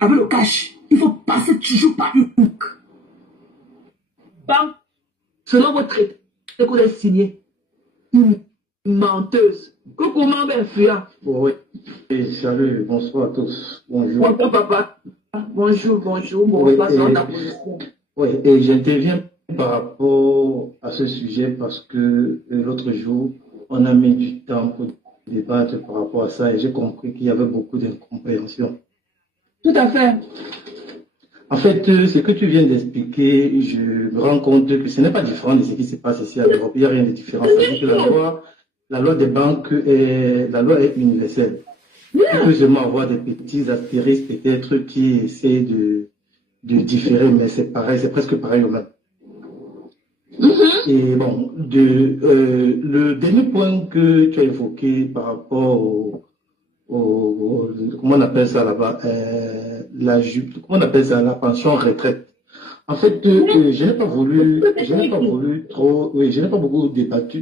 Avec le cash, il faut passer toujours par une hook. Bam, selon votre traité que vous avez signé. Une menteuse. Comment bien faire? Oui. Et salut, bonsoir à tous. Bonjour. Bonjour papa. Bonjour, bonsoir, oui, dans ta position. Oui, et j'interviens par rapport à ce sujet parce que l'autre jour, on a mis du temps pour débattre par rapport à ça et j'ai compris qu'il y avait beaucoup d'incompréhension. Tout à fait. En fait, ce que tu viens d'expliquer, je me rends compte que ce n'est pas différent de ce qui se passe ici en Europe. Il n'y a rien de différent. C'est-à-dire que la loi des banques, la loi est universelle. Il peut seulement avoir des petits astérisques peut-être qui essaient de différer, mais c'est pareil, c'est presque pareil au même. Et bon, le dernier point que tu as évoqué par rapport comment on appelle ça là-bas, comment on appelle ça, la pension retraite. En fait, je n'ai pas voulu beaucoup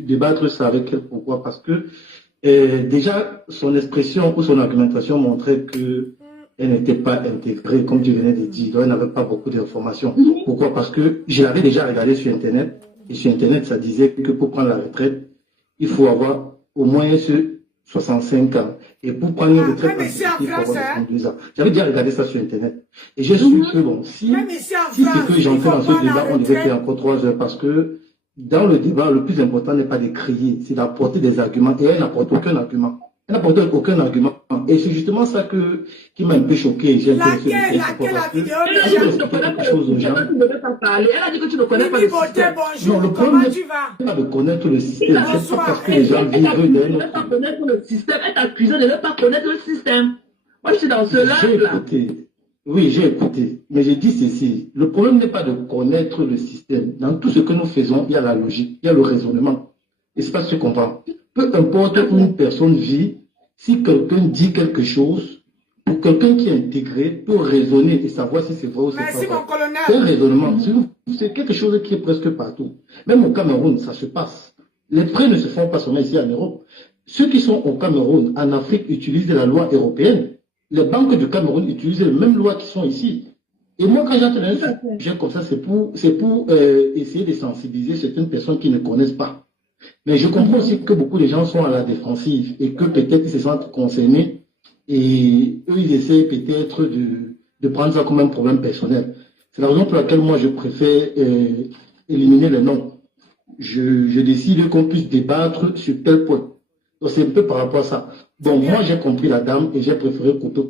débattre ça avec elle. Pourquoi? Parce que déjà son expression ou son argumentation montrait que elle n'était pas intégrée, comme tu venais de dire, elle n'avait pas beaucoup d'informations. Pourquoi? Parce que je l'avais déjà regardé sur Internet, et sur Internet, ça disait que pour prendre la retraite, il faut avoir au moins 65 ans. Et pour prendre une retraite, il faut avoir 62 ans. J'avais déjà regardé ça sur Internet. Et j'ai su que, bon, si c'est que j'entrais dans ce débat, on devait faire encore 3 heures, parce que dans le débat, le plus important n'est pas de crier, c'est d'apporter des arguments. Et elle n'apporte aucun argument. Elle n'apporte aucun argument. Et c'est justement ça qui m'a un peu choqué. J'ai Laquelle vidéo? Elle a dit que tu ne connais pas le système. Elle ne veut pas parler. Elle a dit que tu ne connais pas le système. Bonjour, non, le comment problème tu vas? n'est pas de connaître le système. C'est pas parce que les gens vivent de ne pas connaître le système. Elle t'accuse de ne pas connaître le système. Moi, je suis dans ce live-là. Oui, j'ai écouté. Mais j'ai dit ceci. Le problème n'est pas de connaître le système. Dans tout ce que nous faisons, il y a la logique, il y a le raisonnement. Et c'est pas ce que je comprends. Peu importe où une personne vit, si quelqu'un dit quelque chose, pour quelqu'un qui est intégré peut raisonner et savoir si c'est vrai ou c'est pas vrai. Merci mon colonel. C'est un raisonnement. C'est quelque chose qui est presque partout. Même au Cameroun, ça se passe. Les prêts ne se font pas seulement ici en Europe. Ceux qui sont au Cameroun, en Afrique, utilisent la loi européenne. Les banques du Cameroun utilisent les mêmes lois qui sont ici. Et moi, quand j'entends un sujet comme ça, c'est pour essayer de sensibiliser certaines personnes qui ne connaissent pas. Mais je comprends aussi que beaucoup de gens sont à la défensive et que peut-être ils se sentent concernés et eux, ils essaient peut-être de prendre ça comme un problème personnel. C'est la raison pour laquelle moi, je préfère éliminer le nom. Je décide qu'on puisse débattre sur tel point. Donc, c'est un peu par rapport à ça. Bon, moi, j'ai compris la dame et j'ai préféré couper